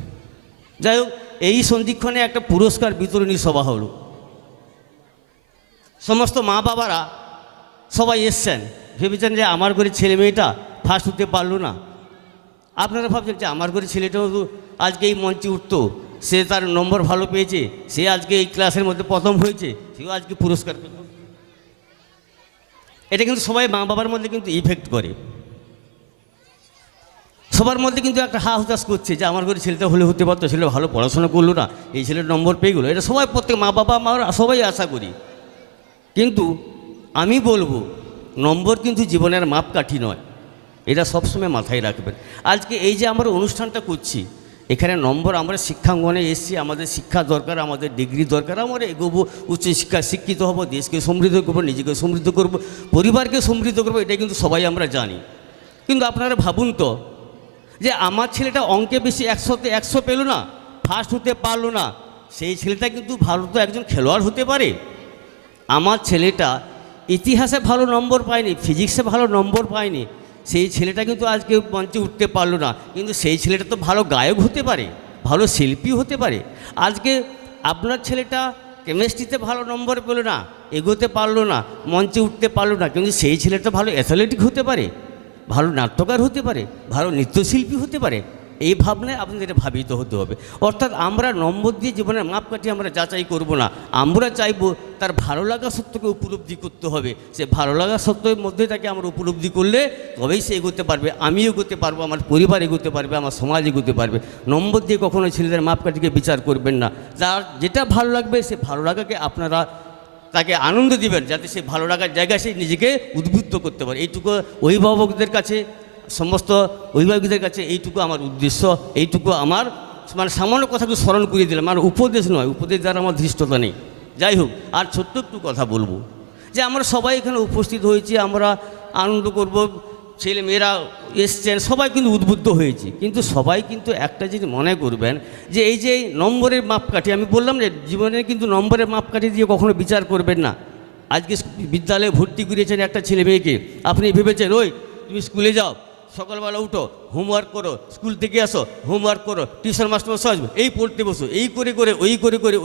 যাই হোক, এই সন্ধিক্ষণে একটা পুরস্কার বিতরণী সভা হলো। সমস্ত মা বাবারা সবাই এসছেন, ভেবেছেন যে আমার ঘরের ছেলে মেয়েটা ফার্স্ট হতে পারলো না। আপনারা ভাবছেন যে আমার ঘরের ছেলেটাও তো আজকে এই মঞ্চে উঠতো, সে তার নম্বর ভালো পেয়েছে, সে আজকে এই ক্লাসের মধ্যে প্রথম হয়েছে, সেও আজকে পুরস্কার পেল। এটা কিন্তু সবাই মা বাবার মধ্যে কিন্তু ইফেক্ট করে, সবার মধ্যে কিন্তু একটা হা হুতাশ করছে যে আমার ঘরে ছেলেটা হলে হতে পারতো, ছেলে ভালো পড়াশোনা করলো না, এই ছেলের নম্বর পেয়ে গেলো। এটা সবাই প্রত্যেক মা বাবা আমরা সবাই আশা করি। কিন্তু আমি বলবো, নম্বর কিন্তু জীবনের মাপকাঠি নয়, এটা সবসময় মাথায় রাখবেন। আজকে এই যে আমরা অনুষ্ঠানটা করছি, এখানে নম্বর, আমরা শিক্ষাঙ্গনে এসেছি, আমাদের শিক্ষা দরকার, আমাদের ডিগ্রি দরকার, আমরা এগোবো, উচ্চশিক্ষায় শিক্ষিত হব, দেশকে সমৃদ্ধ করবো, নিজেকে সমৃদ্ধ করব, পরিবারকে সমৃদ্ধ করবো, এটা কিন্তু সবাই আমরা জানি। কিন্তু আপনারা ভাবুন তো, যে আমার ছেলেটা অঙ্কে বেশি 100তে 100 পেল না, ফার্স্ট হতে পারলো না, সেই ছেলেটা কিন্তু ভালো তো একজন খেলোয়াড় হতে পারে। আমার ছেলেটা ইতিহাসে ভালো নম্বর পায়নি, ফিজিক্সে ভালো নম্বর পায়নি, সেই ছেলেটা কিন্তু আজকে মঞ্চে উঠতে পারলো না, কিন্তু সেই ছেলেটা তো ভালো গায়ক হতে পারে, ভালো শিল্পী হতে পারে। আজকে আপনার ছেলেটা কেমিস্ট্রিতে ভালো নম্বর পেল না, এগোতে পারলো না, মঞ্চে উঠতে পারলো না, কিন্তু সেই ছেলেটা ভালো অ্যাথলেটিক হতে পারে, ভালো নাট্যকার হতে পারে, ভালো নৃত্যশিল্পী হতে পারে। এই ভাবনায় আপনাদের ভাবিত হতে হবে। অর্থাৎ আমরা নম্বর দিয়ে জীবনের মাপকাঠি আমরা যাচাই করব না, আমরা চাইবো তার ভালো লাগা সত্যকে উপলব্ধি করতে হবে। সে ভালো লাগা সত্যের মধ্যে তাকে আমরা উপলব্ধি করলে তবেই সে এগোতে পারবে, আমি এগোতে পারবো, আমার পরিবার এগোতে পারবে, আমার সমাজ এগোতে পারবে। নম্বর দিয়ে কখনো ছেলেদের মাপকাঠিকে বিচার করবেন না। যার যেটা ভালো লাগবে সে ভালো লাগাকে আপনারা তাকে আনন্দ দিবেন, যাতে সে ভালো লাগার জায়গায় সে নিজেকে উদ্বুদ্ধ করতে পারে। এইটুকু অভিভাবকদের কাছে, সমস্ত অভিভাবকদের কাছে এইটুকু আমার উদ্দেশ্য, এইটুকু আমার সামান্য কথাকে স্মরণ করিয়ে দিলাম। আমার উপদেশ নয়, উপদেশ দ্বারা আমার ধৃষ্টতা নেই। যাই হোক, আর ছোট্ট একটু কথা বলবো, যে আমরা সবাই এখানে উপস্থিত হয়েছি, আমরা আনন্দ করব, ছেলে মেয়েরা এসছেন, সবাই কিন্তু উদ্বুদ্ধ হয়েছি। কিন্তু সবাই কিন্তু একটা জিনিস মনে করবেন, যে এই যে নম্বরের মাপকাঠি, আমি বললাম যে জীবনে কিন্তু নম্বরের মাপকাঠি দিয়ে কখনো বিচার করবেন না। আজকে বিদ্যালয়ে ভর্তি করিয়েছেন একটা ছেলে মেয়েকে, আপনি ভেবেছেন ওই তুমি স্কুলে যাও, সকালবেলা উঠো, হোমওয়ার্ক করো, স্কুল থেকে আসো, হোমওয়ার্ক করো, টিউশন মাস্টার আসবে, এই পড়তে বসো, এই করে করে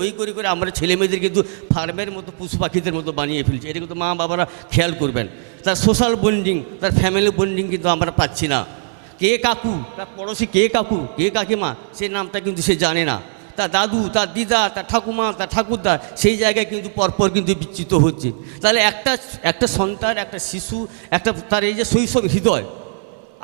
ওই করে আমরা ছেলে মেয়েদের কিন্তু ফার্মের মতো পশু পাখিদের মতো বানিয়ে ফেলছি। এটা কিন্তু মা বাবারা খেয়াল করবেন। তার সোশ্যাল বন্ডিং, তার ফ্যামিলি বন্ডিং কিন্তু আমরা পাচ্ছি না। কে কাকু, তার পড়োশি কে কাকু, কে কাকিমা, সেই নামটা কিন্তু সে জানে না। তার দাদু, তার দিদা, তার ঠাকুমা, তার ঠাকুরদা সেই জায়গায় কিন্তু পরপর কিন্তু বিচ্যুত হচ্ছে। তাহলে একটা সন্তান, একটা শিশু, তার এই যে শৈশব হৃদয়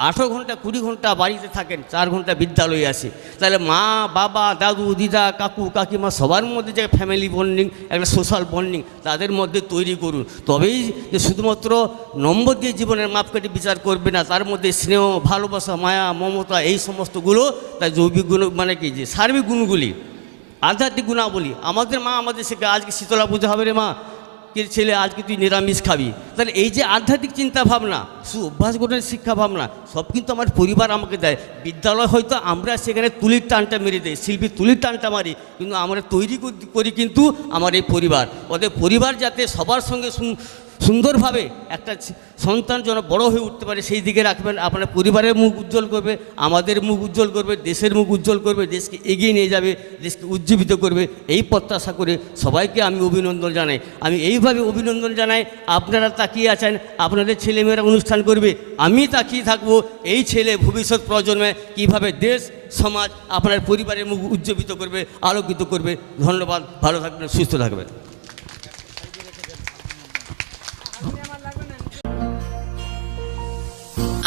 18 ঘন্টা 20 ঘন্টা বাড়িতে থাকেন, 4 ঘন্টা বিদ্যালয়ে আসে। তাহলে মা বাবা, দাদু দিদা, কাকু কাকিমা সবার মধ্যে যে ফ্যামিলি বন্ডিং, একটা সোশ্যাল বন্ডিং তাদের মধ্যে তৈরি করুন। তবেই যে শুধুমাত্র নম্বর দিয়ে জীবনের মাপকাঠি বিচার করবে না, তার মধ্যে স্নেহ, ভালোবাসা, মায়া, মমতা এই সমস্তগুলো তার জৈবিক গুণ, মানে কি যে সার্বিক গুণগুলি, আধ্যাত্মিক গুণাবলী আমাদের মা আমাদের শেখা। আজকে শীতলা পুজো হবে রে মা, কে ছেলে আজকে তুই নিরামিষ খাবি। তাহলে এই যে আধ্যাত্মিক চিন্তা ভাবনা, অভ্যাস গঠনের শিক্ষা ভাবনা সব কিন্তু আমার পরিবার আমাকে দেয়। বিদ্যালয় হয়তো আমরা সেখানে তুলির টানটা মেরে দেয়, শিল্পী তুলির টানটা মারি, কিন্তু আমরা তৈরি করি কিন্তু আমার এই পরিবার। ওদের পরিবার যাতে সবার সঙ্গে সুন্দরভাবে একটা সন্তান যেন বড় হয়ে উঠতে পারে সেই দিকে রাখবেন। আপনার পরিবারের মুখ উজ্জ্বল করবে, আমাদের মুখ উজ্জ্বল করবে, দেশের মুখ উজ্জ্বল করবে, দেশকে এগিয়ে নিয়ে যাবে, দেশকে উজ্জীবিত করবে। এই প্রত্যাশা করে সবাইকে আমি অভিনন্দন জানাই। আমি এইভাবে অভিনন্দন জানাই, আপনারা তাকিয়ে আছেন, আপনাদের ছেলেমেয়েরা অনুষ্ঠান করবে, আমি তাকিয়ে থাকবো এই ছেলে ভবিষ্যৎ প্রজন্মে কীভাবে দেশ সমাজ আপনার পরিবারের মুখ উজ্জীবিত করবে, আলোকিত করবে। ধন্যবাদ, ভালো থাকবেন, সুস্থ থাকবেন।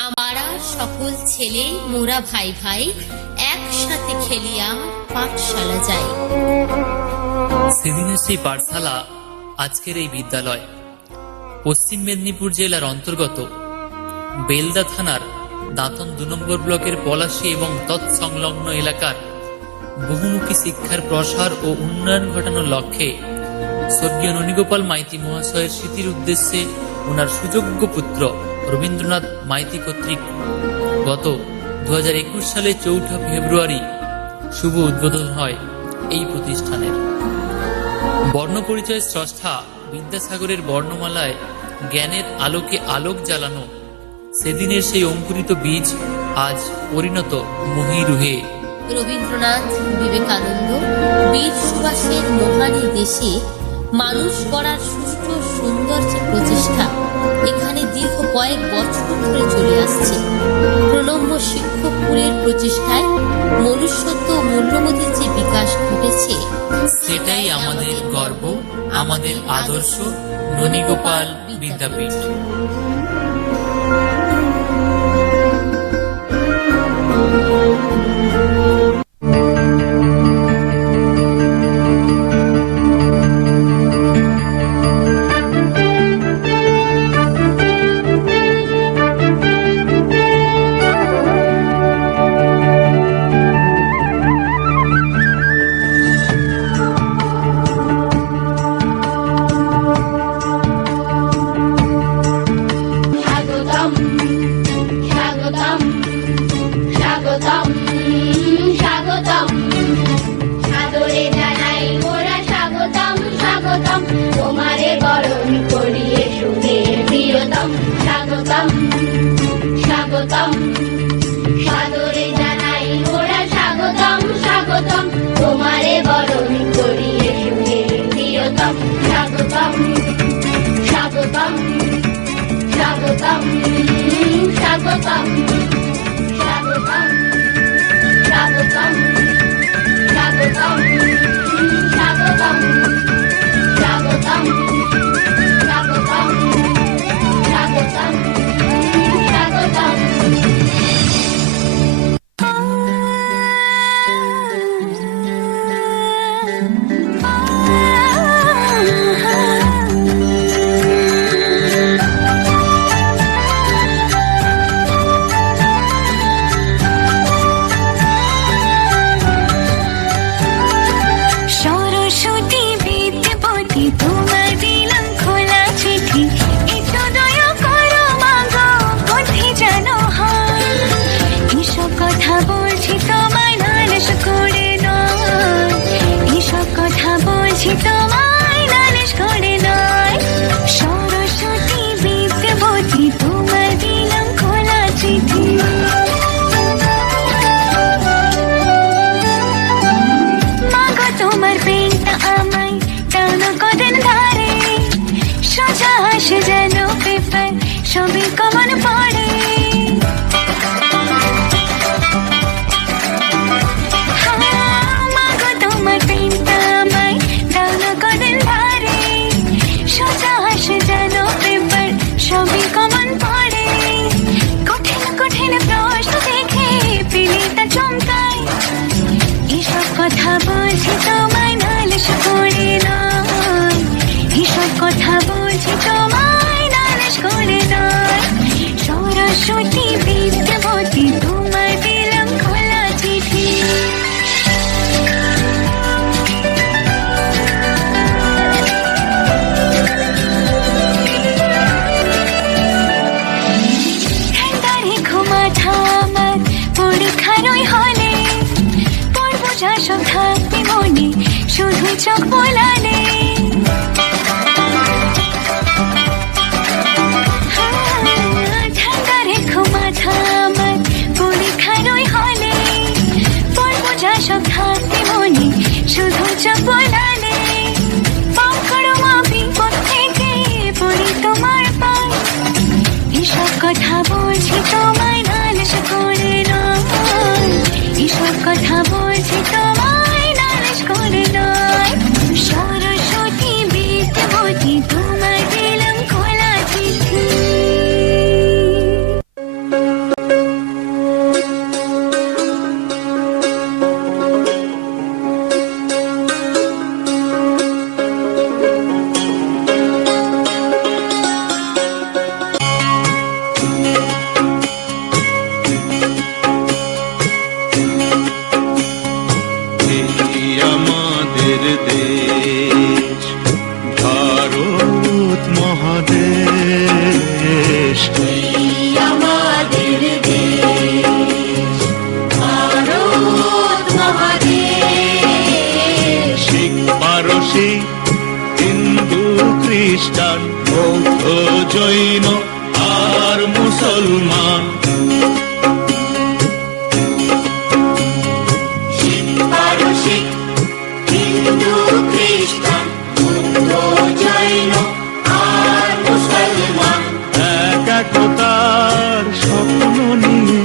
আমরা সকল ছেলে মোরা ভাই ভাই একসাথে খেলিয়া পাঠশালা যাই। সেদিনের সেই পাঠশালা আজকের এই বিদ্যালয় পশ্চিম মেদিনীপুর জেলার অন্তর্গত বেলদা থানার দাঁতন 2 নম্বর ব্লকের পলাশী এবং তৎসংলগ্ন এলাকার বহুমুখী শিক্ষার প্রসার ও উন্নয়ন ঘটানোর লক্ষ্যে স্বর্গীয় ননীগোপাল মাইতি মহাশয়ের স্মৃতির উদ্দেশ্যে ওনার সুযোগ্য পুত্র রবীন্দ্রনাথ মাইতি কর্তৃক গত 2021 সালে 4 ফেব্রুয়ারি শুভ উদ্বোধন হয় এই প্রতিষ্ঠানের। বর্ণপরিচয় স্রষ্টা বিদ্যাসাগরের বর্ণমালায় জ্ঞানের আলোকে আলোক জ্বালানো সেদিনের সেই অঙ্কুরিত বীজ আজ পরিণত মহীরুহে। রবীন্দ্রনাথ, বিবেকানন্দ, বীর সুভাষের মহানী দেশে মানুষ গড়ার সুষ্ঠু সুন্দর যে প্রচেষ্টা এখানে দীর্ঘ কয়েক বছর ধরে চলে আসছে। প্রণম্য শিক্ষকপুরের প্রচেষ্টায় মনুষ্যত্ব ও মূল্যবোধের যে বিকাশ ঘটেছে সেটাই আমাদের গর্ব, আমাদের আদর্শ ননীগোপাল বিদ্যাপীঠ। সবে কমন পড়ে মাগো তোমার প্রেমটা আমায় দাও না কদিন ধরে সোজা হাসে যেন পেপার সবে কমন পড়ে কঠিন কঠিন প্রশ্ন দেখে পেলে তা চমকায় এসব কথা বলছি তোমায় নালিশ করে নয় এসব কথা বলছি তোমায় নালিশ করে নয় সরস্বতী বিদ্যাবতী তোমায় দিলাম খোলা চিঠি ঠান্ডারে ঘুমাথা আমার পরীক্ষার ওই হলে পড়বো যা সব থাকবে মনে শুধু চোখ বোলালে ঠান্ডারে ঘুমাথা আমার পরীক্ষার ওই হলে পড়বো যা সব থাকবে মনে শুধু চোখ বোলালে পাকড়ো মাপি পথ থেকে পড়ি তোমার পায় এসব কথা বলছি তোমায় নালিশ করে নয় এসব কথা বলছি তোমায় নালিশ করে নয় সরস্বতী বিদ্যাবতী তোমায় দিলাম খোলা চিঠি আমাদের দেশ ভারত মহাদেশ আমাদের দেশ ভারত মহাদেশ শিখ পারসি হিন্দু খ্রিস্টান বৌদ্ধ জৈন আর মুসলমান পারসিক হিন্দু খ্রিস্টান বৌদ্ধ জৈন আর মুসলমান এক একতার স্বপ্ন নিয়ে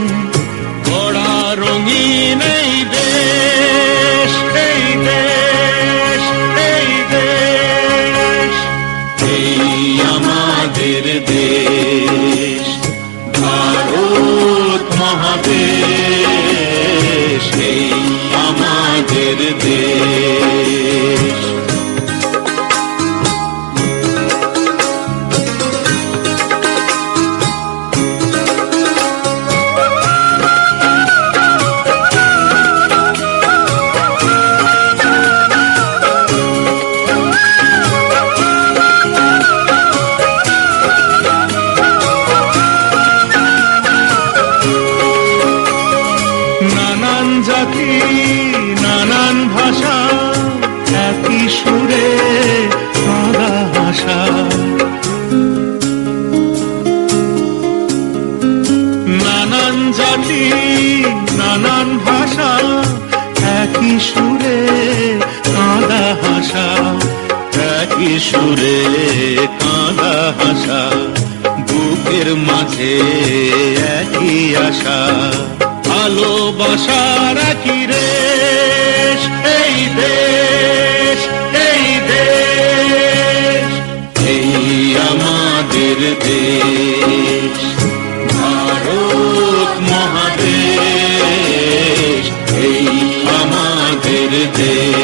গড়া রঙিন এই দেশ এই দেশ এই দেশ এই আমাদের দেশ ভারত মহাদেশ এই আমাদের দেশ নানান জাতি নানান ভাষা একই সুরে সাদা ভাষা নানান জাতি নানান ভাষা একই সুরে কাঁদা হাসা একই সুরে কাঁদা হাসা বুকের মাঝে একই আশা ভালোবাসার একই রেশ এই দেশ এই দেশ এই আমাদের দেশ ভারত মহাদেশ এই আমাদের দেশ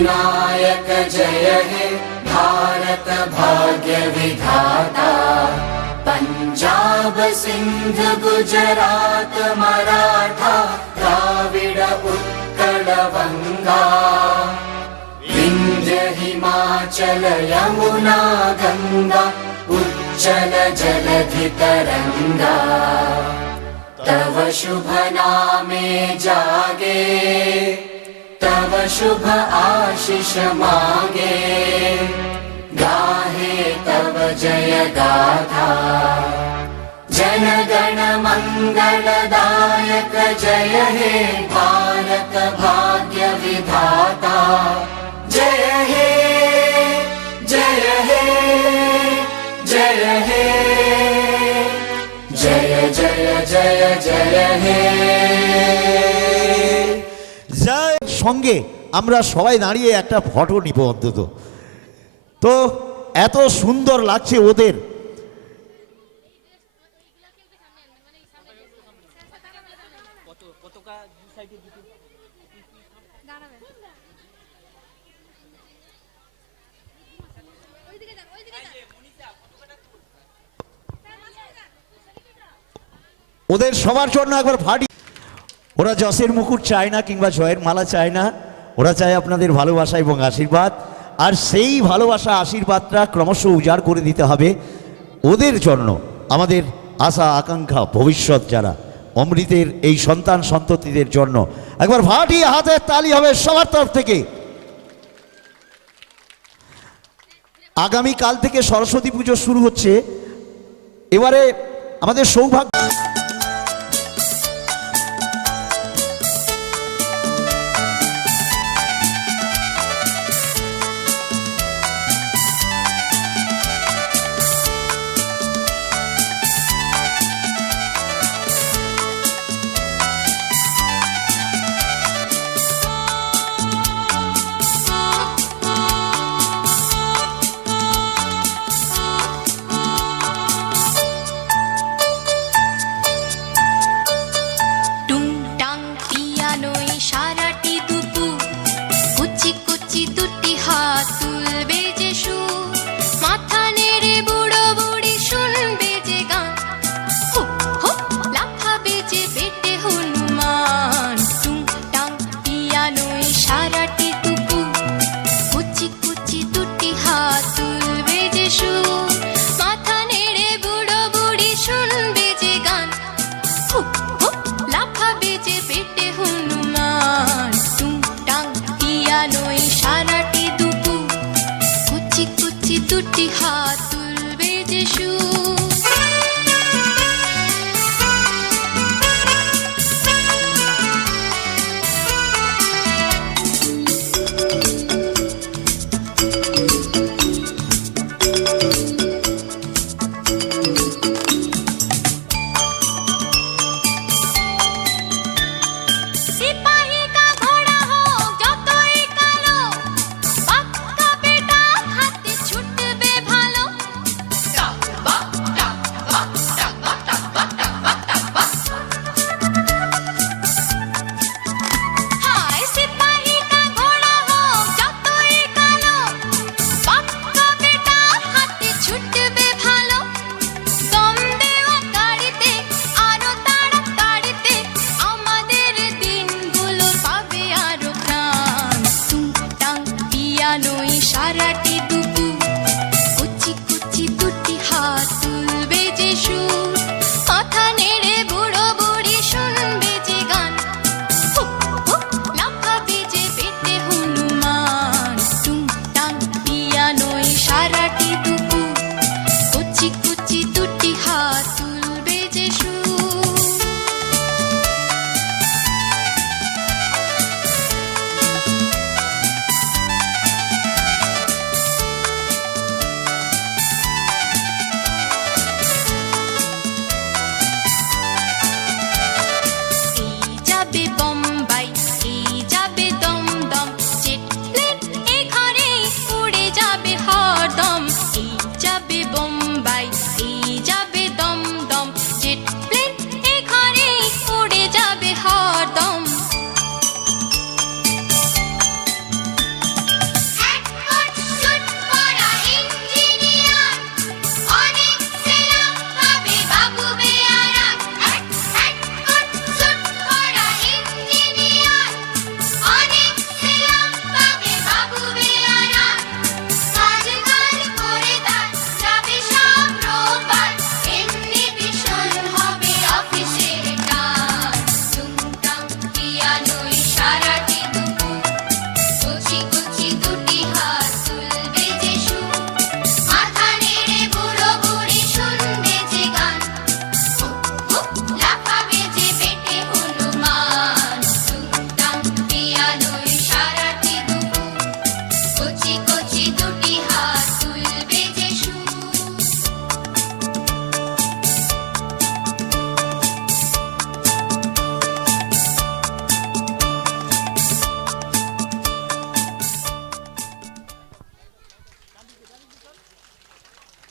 विनायक जय हे भारत भाग्य विधाता पंजाब सिंध गुजरात मराठा द्राविड उत्कल बंगा विंध्य हिमाचल यमुना गंगा उच्चल जलधि तरंगा तव शुभ नामे जागे तव शुभ आशीष मांगे गाहे तव जय गाथा जन गण मंगलदायक जय हे भारत भाग्य विधाता जय हे जय हे जय हे जय जय जय जय हे জয় সঙ্গে আমরা সবাই দাঁড়িয়ে একটা ফটো নিব অন্তত। তো এত সুন্দর লাগছে ওদের। ওদের সবার জন্য একবার ফাটি। ওরা যশের মুকুট চায় না কিংবা জয়ের মালা চায় না, ওরা চায় আপনাদের ভালোবাসা এবং আশীর্বাদ। আর সেই ভালোবাসা আশীর্বাদটা ক্রমশ উজাড় করে দিতে হবে ওদের জন্য, আমাদের আশা আকাঙ্ক্ষা ভবিষ্যৎ যারা অমৃতের এই সন্তান সন্ততিদের জন্য। একবার ফাটিয়ে হাতের তালি হবে সবার তরফ থেকে। আগামীকাল থেকে সরস্বতী পুজো শুরু হচ্ছে। এবারে আমাদের সৌভাগ্য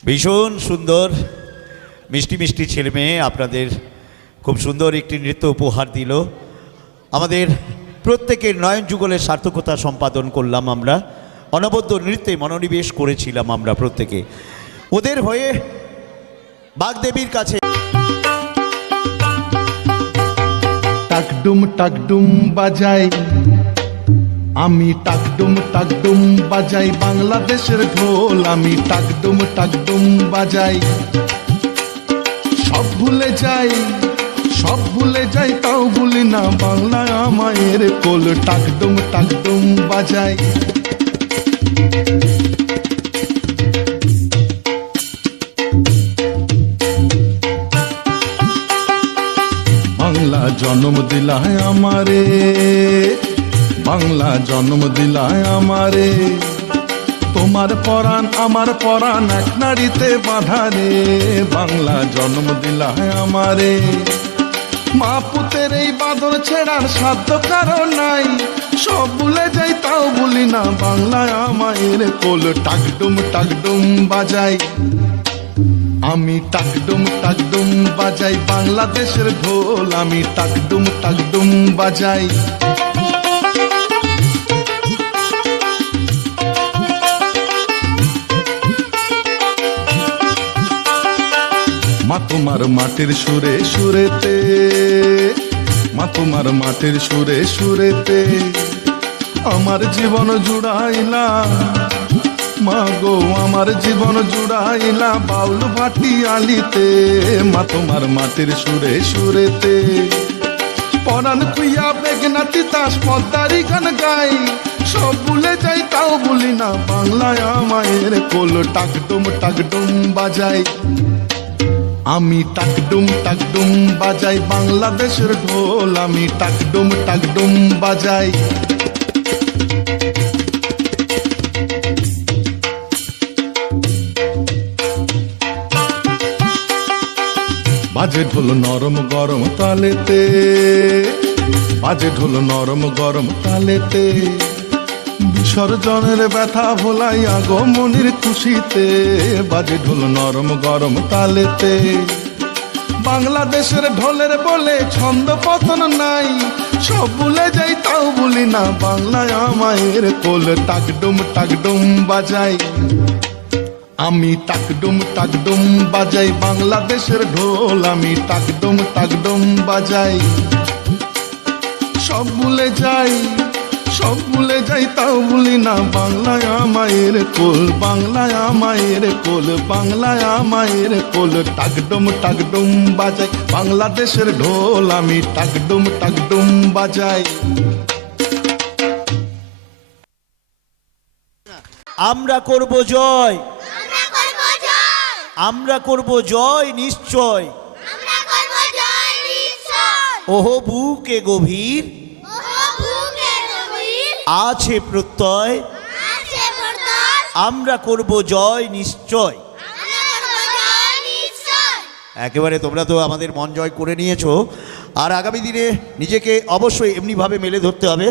ভীষণ সুন্দর মিষ্টি মিষ্টি ছেলে মেয়ে আপনাদের খুব সুন্দর একটি নৃত্য উপহার দিল। আমাদের প্রত্যেকের নয়ন যুগলের সার্থকতা সম্পাদন করলাম আমরা, অনবদ্য নৃত্যে মনোনিবেশ করেছিলাম আমরা প্রত্যেকে। ওদের হয়ে বাগদেবীর কাছে টাকডুম বাজাই, আমি টাকডুম বাজাই, বাংলাদেশের ঢোল আমি টাকডুম বাজাই। সব ভুলে যাই তাও ভুলি না বাংলা আমায়ের কোল, টাকডুম বাজাই। বাংলা জন্ম দিলায় আমারে, বাংলা জন্ম দিলায় আমারে, তোমার পরাণ আমার পরাণ এক নারীতে বাঁধা রে। বাংলা জন্ম দিলায় আমারে, মা পুতের এই বাঁধন ছেড়ার সাধ্য কারণ নাই। সব ভুলে যাই তাও ভুলি না বাংলায় আমায়ের কোল, টাকডুম বাজাই। আমি টাকডুম বাজাই, বাংলাদেশের ঢোল আমি টাকডুম বাজাই। মা তোমার মাটির সুরে সুরেতে, মা তোমার মাটির সুরে সুরেতে আমার জীবন জুড়াইলা। মা গো আমার জীবন জুড়াইলা বাউল ভাটি আলিতে। মা তোমার মাটির সুরে সুরেতে পরাণ কুইয়া বেগনা তিতাস পদ্মারি গান গাই। সব ভুলে যাই তাও ভুলি না বাংলায় আমায়ের কোল, টাকডুম বাজাই। আমি টাকডুম বাজাই, বাংলাদেশের ঢোল আমি টাকডুম বাজাই। বাজে ঢোল নরম গরম তালেতে, বাজে ঢোল নরম গরম তালেতে, বিসর্জনের ব্যথা ভোলাই আগমনির খুশিতে। বাজে ঢোল নরম গরম তালেতে, বাংলাদেশের ঢোলের বলে ছন্দ পতন নাই। সব ভুলে যাই তাও ভুলি না বাংলায় আমায়ের কোল, টাকডুম বাজাই। আমি টাকডুম বাজাই, বাংলাদেশের ঢোল আমি টাকডুম বাজাই। সব ভুলে যাই তাও ভুলি না বাংলায় আমায়ের কোল, বাংলায় আমায়ের কোল, বাংলায় আমায়ের কোল, টাকডুম বাজাই। বাংলাদেশের ঢোল আমি টাকডুম বাজাই। আমরা করব জয়, আমরা করব জয় নিশ্চয়। ওহো বুকে গভীর আছে প্রত্যয়, আমরা করব জয় নিশ্চয়। একেবারে তোমরা তো আমাদের মন জয় করে নিয়েছো, আর আগামী দিনে নিজেকে অবশ্যই এমনিভাবে মেলে ধরতে হবে